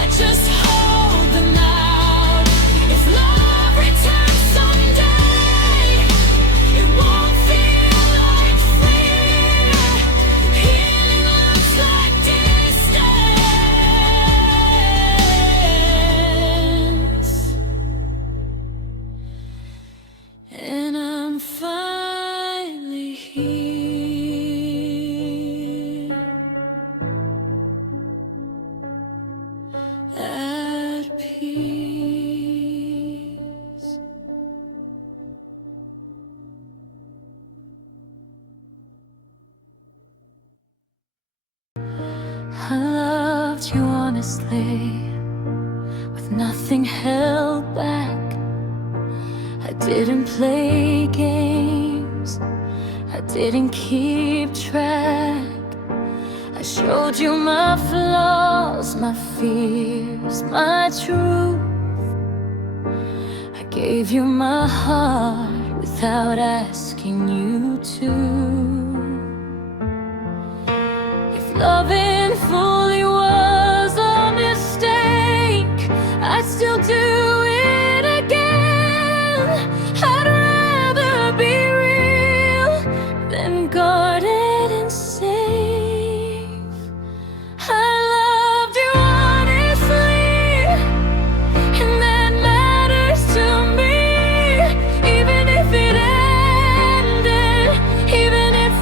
I just hold them out. If love returns someday, it won't feel like fear. Healing looks like distance, and I'm finally here at peace. I loved you honestly, with nothing held back. I didn't play games, I didn't keep track. I showed you my flaws, my fears, my truth. I gave you my heart without asking you to. If loving fully was a mistake, I'd still do it again. I'd rather be real than guarded and safe. I loved you honestly, and that matters to me. Even if it ended, even if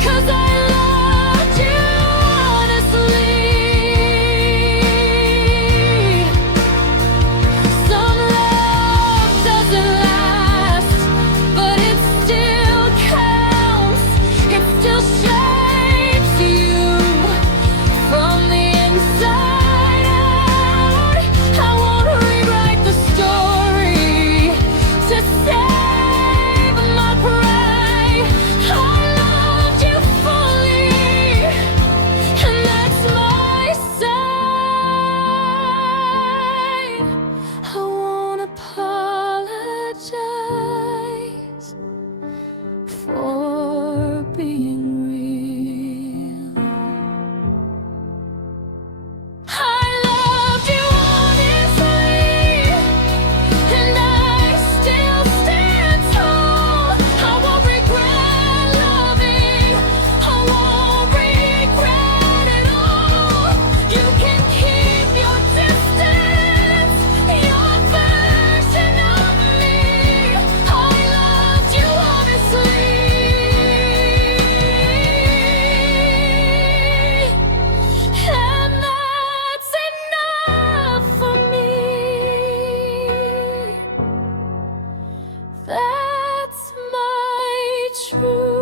'cause I loved you honestly. Some love doesn't last, but it still counts. It still shapes you from the inside out. I won't rewrite the story to save my pride. I loved you fully, and that's my sign. I won't apologize for being real. I loved you honestly, and I still stand tall. I won't regret loving, I won't regret it all. You can keep your distance, your version of me. I loved you honestly, and that's enough for me. That's my truth.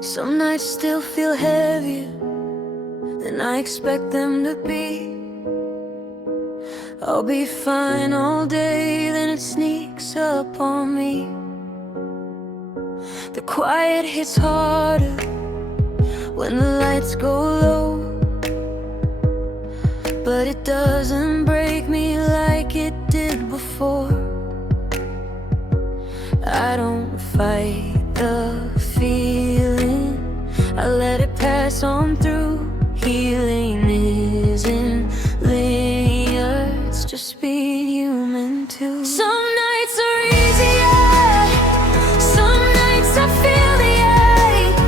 Some nights still feel heavier than I expect them to be. I'll be fine all day, then it sneaks up on me. The quiet hits harder when the lights go low, but it doesn't break me like it did before. I don't fight the feeling, I let it pass on through. Healing isn't linear, it's just being human too. Some nights are easier, some nights I feel the ache,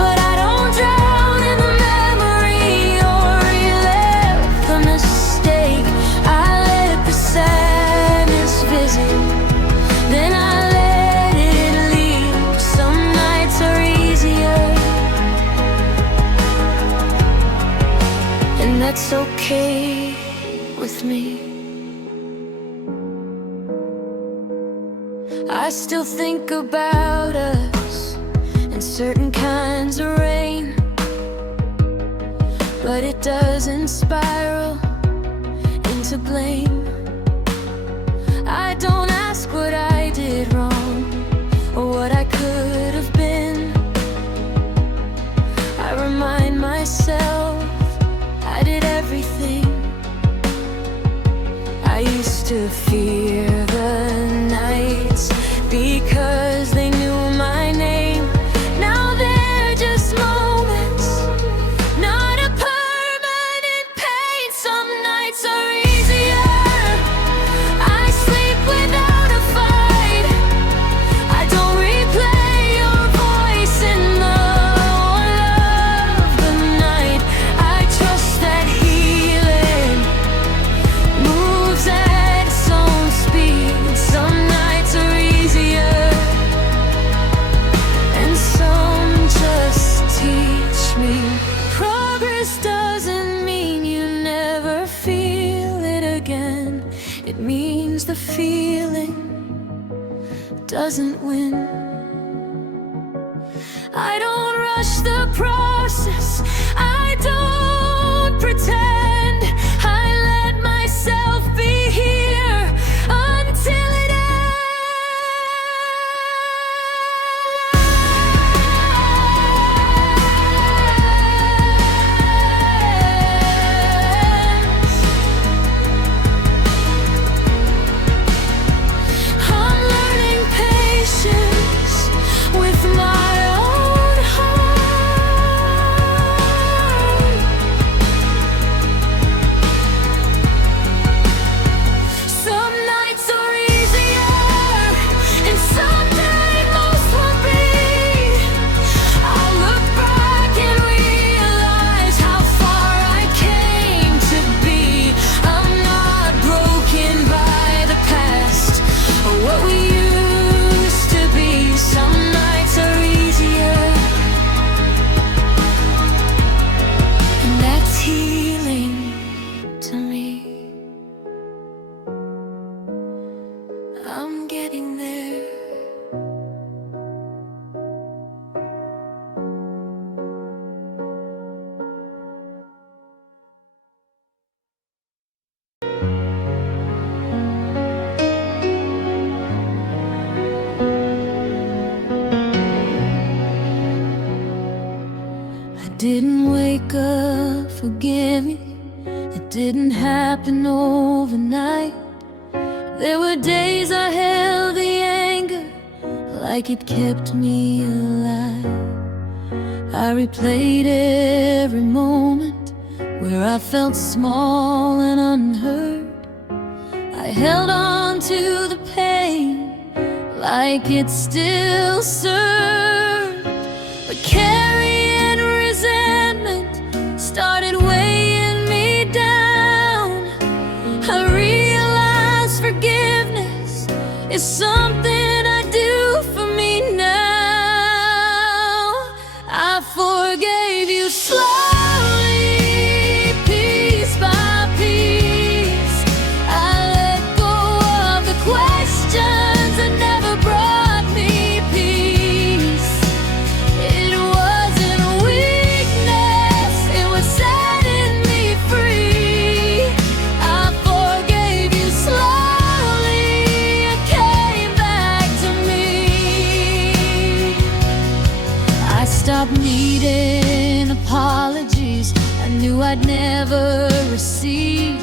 but I don't drown in the memory or relive the mistake. I let the sadness visit, then I let it leave. Some nights are easier, and that's okay with me. I still think about us and certain kinds of rain, but it doesn't spiral into blame. I don't ask what I did wrong or what I could have been. I remind myself I did everything. I used to fear the nights because they knew my name. Now they're just moments, not a permanent pain. Some nights are easier, I sleep without a fight. I don't replay your voice in the wall of the night. I trust that healing moves at its own speed. Some nights are easier, and some just teach me. Progress doesn't mean you never feel it again. It means the feeling doesn't win. I don't rush the process, I don't pretend. I let myself be here until it ends. I'm learning patience I'm getting there. I didn't wake up, forgive me. It didn't happen overnight. There were days I held the anger like it kept me alive. I replayed every moment where I felt small and unheard. I held on to the pain like it still served. But carrying resentment started weighing me down. I realized forgiveness is something I do for me now. I forgave you slowly, piece by piece. I let go of the questions that never brought me peace. It wasn't weakness, it was setting me free. I forgave you slowly, it came back to me. I stopped needing apologies I knew I'd never receive.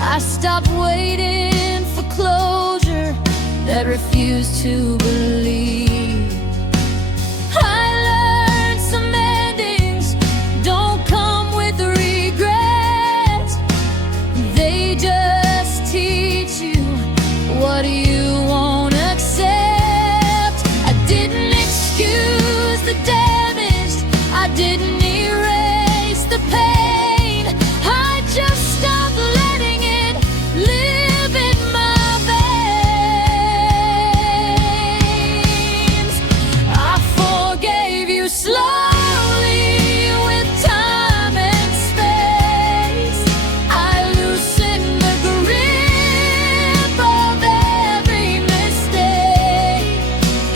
I stopped waiting for closure that refused to believe. I learned some endings don't come with regret. They just teach you what you won't accept. I didn't excuse the damage, I didn't erase the pain. I just stopped letting it live in my veins. I forgave you slowly with time and space. I loosened the grip of every mistake.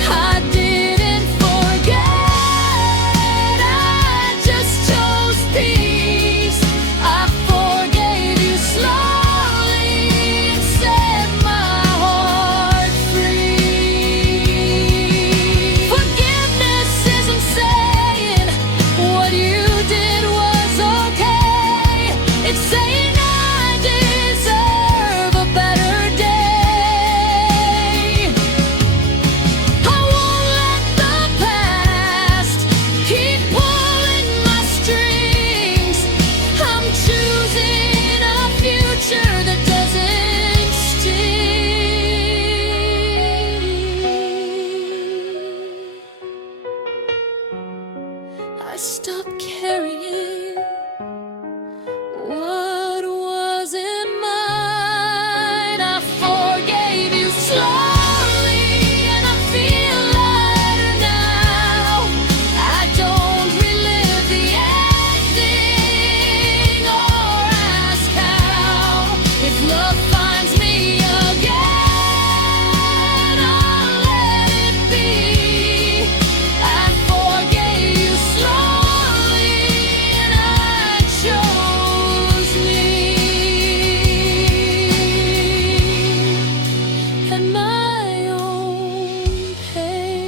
I didn't forget, I just chose peace. I forgave you slowly and set my heart free. Forgiveness isn't saying what you did was okay. It's saying I deserve a better day. I won't let the past keep pulling my strings. I'm choosing a future that doesn't sting. I stopped carrying what wasn't mine. I forgave you slowly, and I feel lighter now. I don't relive the ending or ask how. If love finds me again, I'll let it be. I forgave you slowly, and I chose me at my own pace.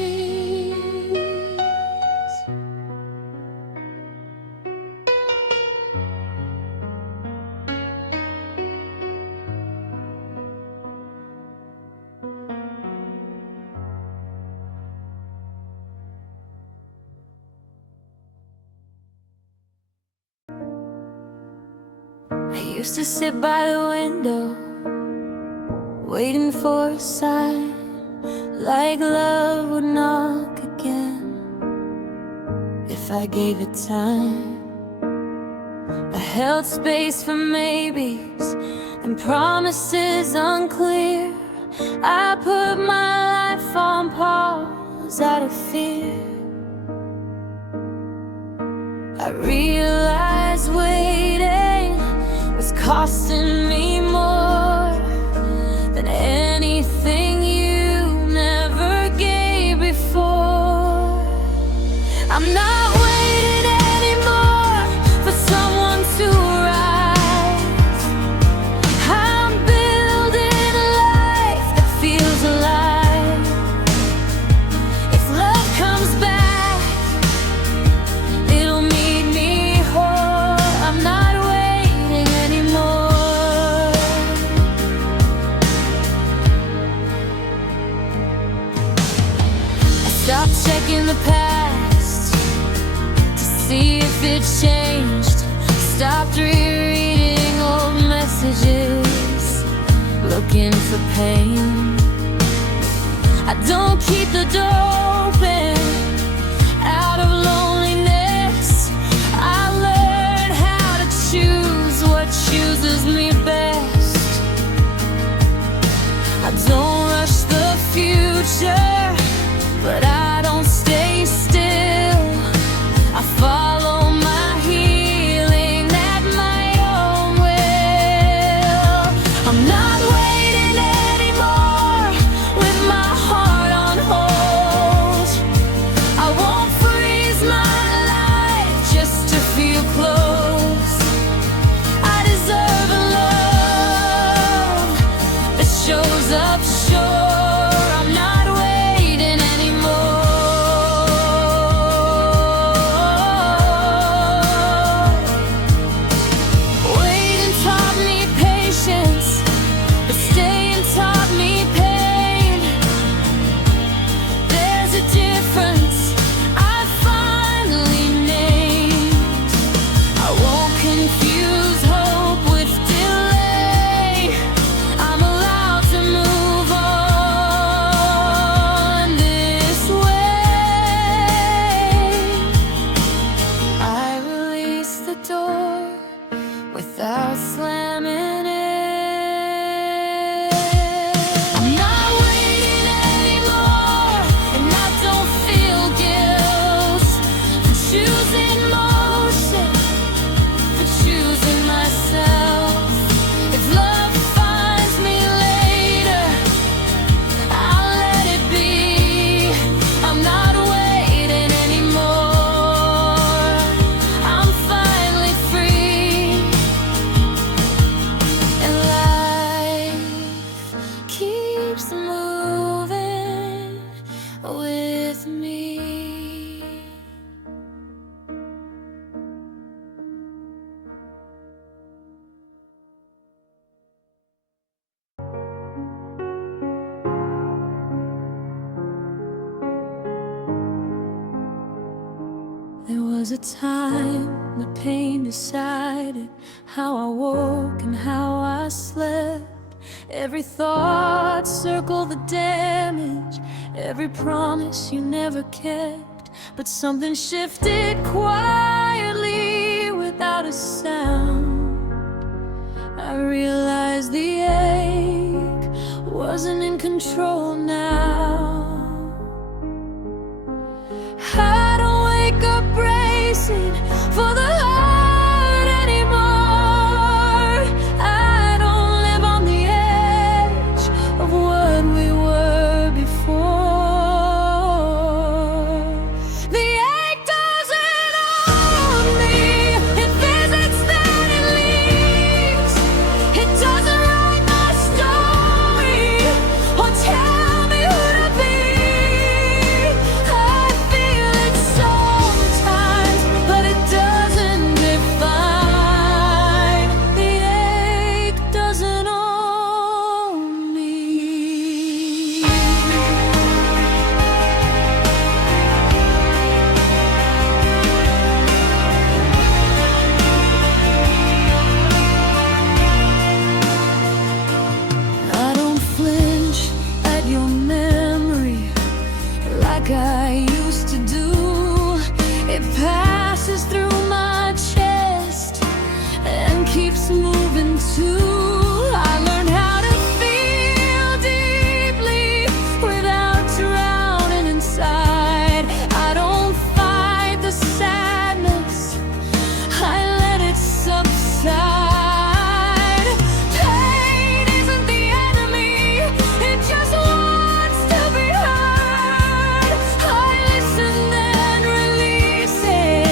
I used to sit by the window, waiting for a sign, like love would knock again if I gave it time. I held space for maybes and promises unclear. I put my life on pause out of fear. I realized waiting was costing me more than anything back in the past to see if it changed. Stopped rereading old messages, looking for pain. I don't keep the door open out of loneliness. I learned how to choose what chooses me best. I don't rush the future, but I don't stay still. I follow my healing at my own will. I'm not waiting anymore with my heart on hold. I won't freeze my life just to feel close. I deserve a love that shows up sure. Without slamming it, I'm not waiting anymore, and I don't feel guilt for choosing motion, for choosing myself. If love finds me later, I'll let it be. I'm not waiting anymore. I'm finally free. Keeps moving with me. There was a time the pain decided how I woke and how I slept. Every thought circled the damage, every promise you never kept. But something shifted quietly without a sound. I realized the ache wasn't in control now. I don't wake up bracing for the heart anymore. I don't live on the edge of what we were before. The ache doesn't own me. It visits, then it leaves. It doesn't write my story or tell me who to be. I feel it sometimes, but it doesn't define. The ache doesn't own me. I don't flinch at your memory like I used to do. It passes through my chest and keeps moving too. I learned how to feel deeply without drowning inside. I don't fight the sadness, I let it subside. Pain isn't the enemy, it just wants to be heard. I listen and release it.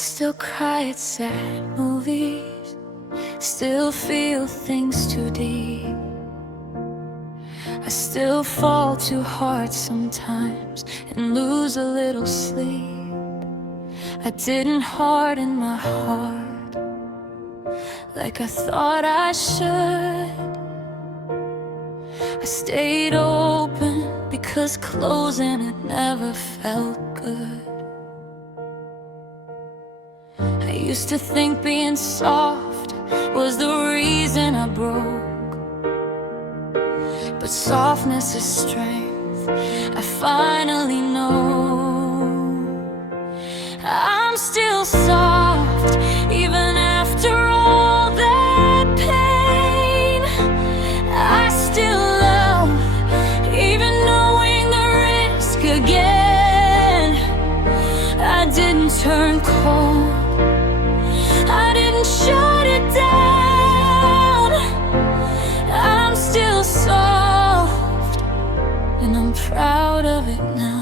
still cry at sad movies, still feel things too deep. I still fall too hard sometimes and lose a little sleep. I didn't harden my heart like I thought I should. I stayed open because closing it never felt good. I used to think being soft was the reason I broke, but softness is strength, I finally know. I'm still soft even after all that pain. I still love even knowing the risk again. I didn't turn cold, I didn't shut it down. I'm still soft and I'm proud of it now.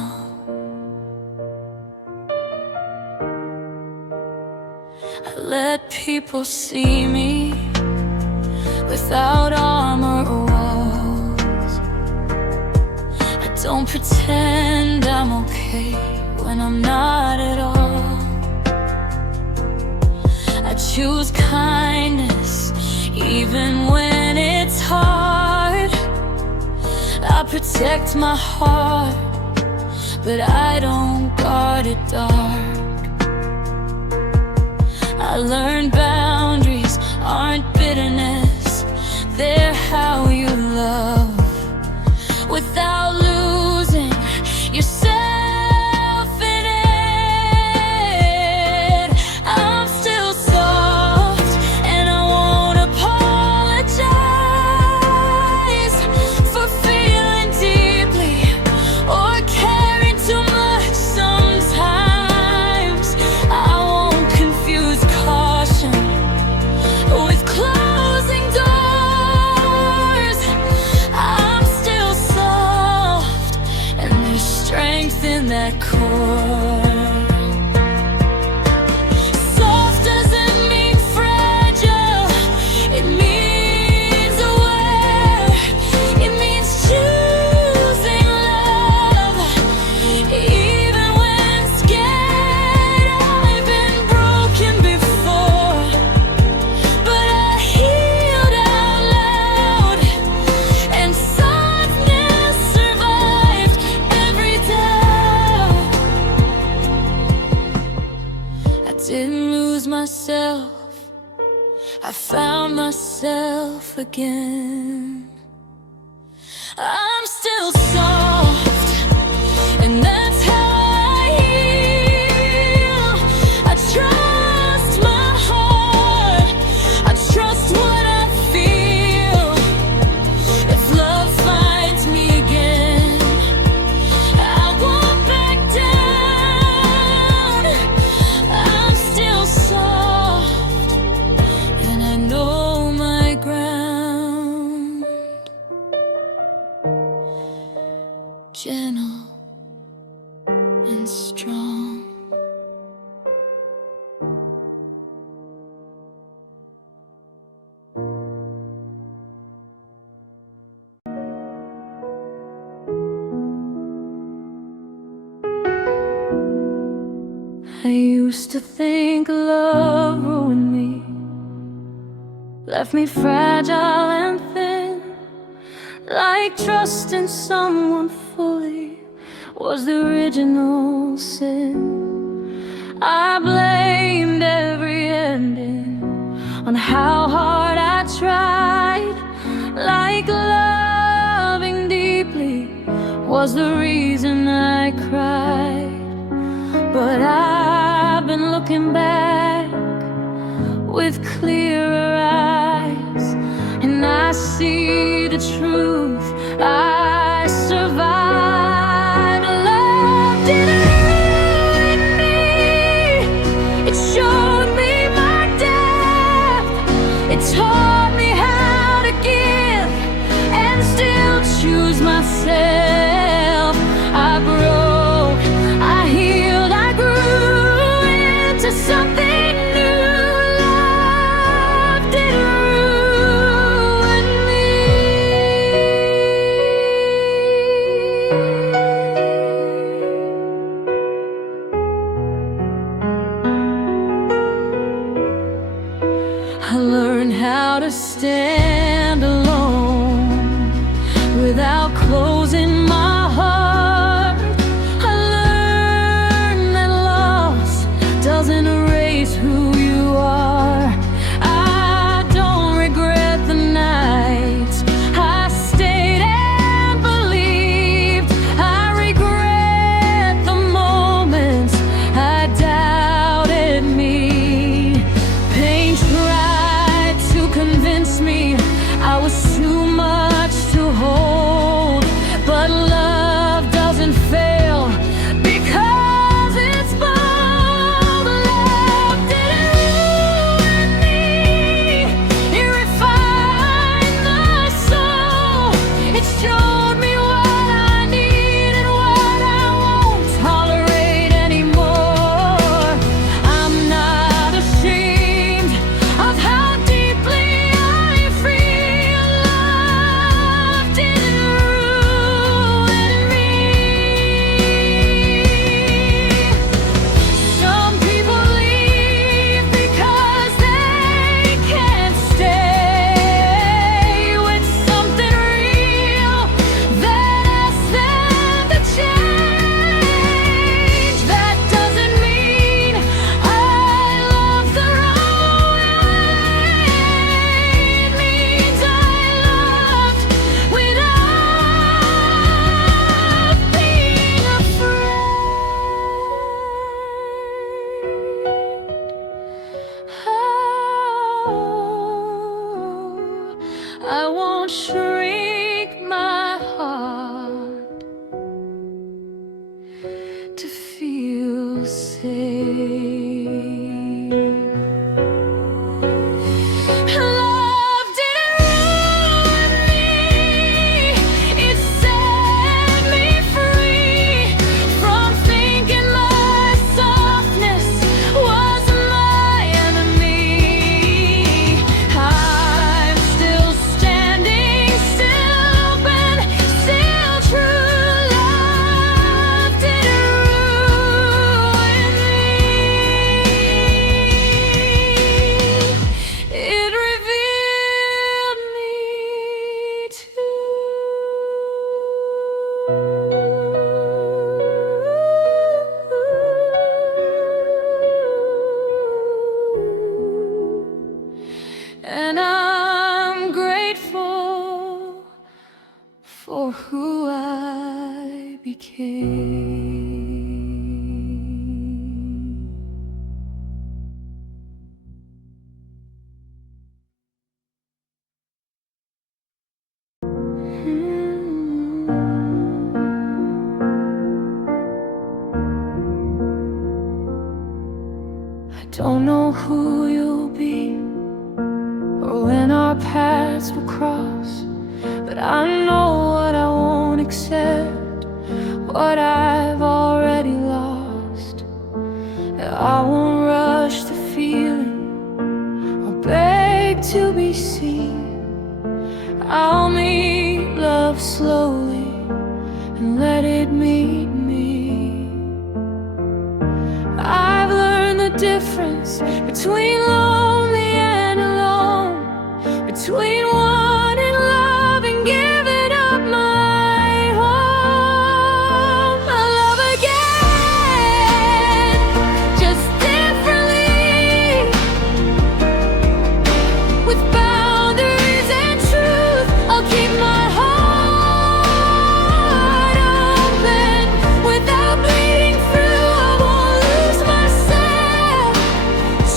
I let people see me without armor or walls. I don't pretend I'm okay when I'm not at all. I choose kindness even when it's hard. I protect my heart, but I don't guard it dark. I learned boundaries aren't bitterness, they're how you love without losing yourself in it. I'm still soft and I won't apologize for feeling deeply or caring too much sometimes. I won't confuse caution with closing doors. I'm still soft and there's strength in that core. Soft doesn't mean fragile, it means aware. It means choosing love even when scared. I've been broken before, but I healed out loud, and softness survived every doubt. I didn't lose myself, I found myself again. I'm still soft, and that's how I heal. I trust my heart, I trust what I feel. If love finds me again, I won't back down. I'm still soft, and I know my ground. Gentle and strong. I used to think love ruined me, left me fragile and thin, like trusting someone fully was the original sin. I blamed every ending on how hard I tried, like loving deeply was the reason I cried. But I've been looking back with clearer eyes, and I see the truth. I survived. Love didn't ruin me, it showed me my depth. It taught me how to give and still choose myself. I broke, I healed, I grew into something I learned how to stand alone without closing my heart. I learned that loss doesn't erase who you are. I don't regret the nights I stayed and believed. I regret the moments I doubted me. Pain tried to convince me I was too much to hold, but love doesn't fail because it's bold. Love didn't ruin me, it refined my soul. It showed me what I need and what I won't tolerate anymore. I'm not ashamed of how deeply I feel. Love didn't ruin me. Some people leave because they can't stay with something real that asks them to change. That doesn't mean I love the wrong way. It means I loved without being afraid. Oh, I won't shrink my heart to feel safe. Love didn't ruin me, it set me free from thinking my softness was my enemy. I'm still standing, still open, still true. Love didn't ruin me, it revealed me too. And I'm grateful for who I became. I don't know who you'll be or when our paths will cross, but I know what I won't accept, what I've already lost. I won't rush the feeling or beg to be seen. I'll meet love slowly and let it meet me. I've learned the difference between lonely and alone, between wanting love and giving up my home. I love again, just differently, with boundaries and truth. I'll keep my heart open without bleeding through. I won't lose myself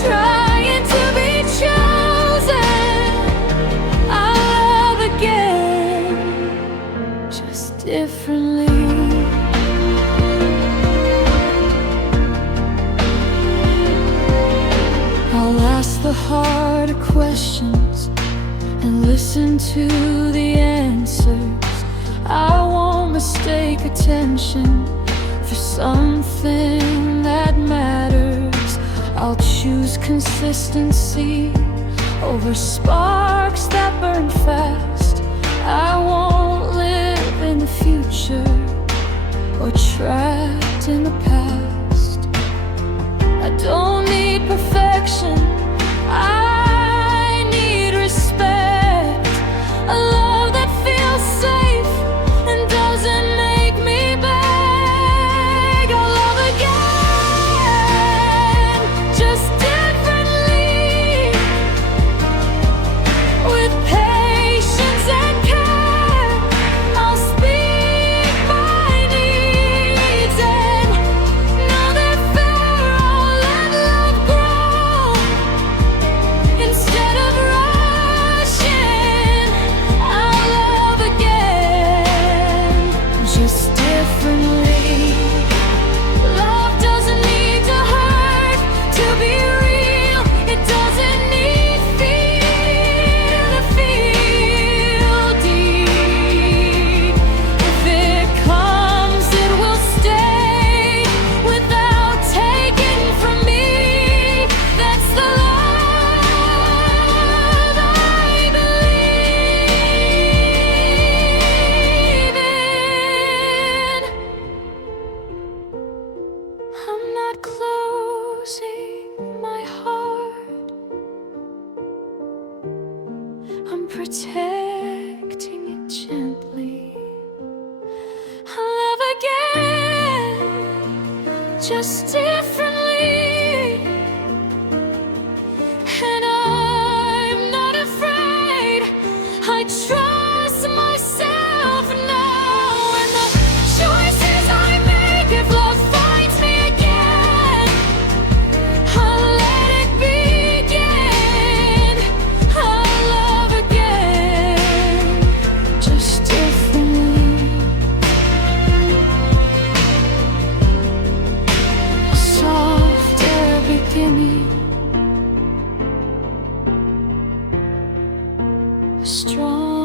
trying to be chosen. I love again, just differently. I'll ask the harder questions and listen to the answers. I won't mistake attention for something that matters. I'll choose consistency over sparks that burn fast. I won't live in the future or trapped in the past. I don't need perfection, I protecting it gently. I'll love again, just differently. And I'm not afraid, I trust myself now. And the choices I make, if love finds me again, I'll let it begin. I'll love again, just differently. A softer beginning, strong.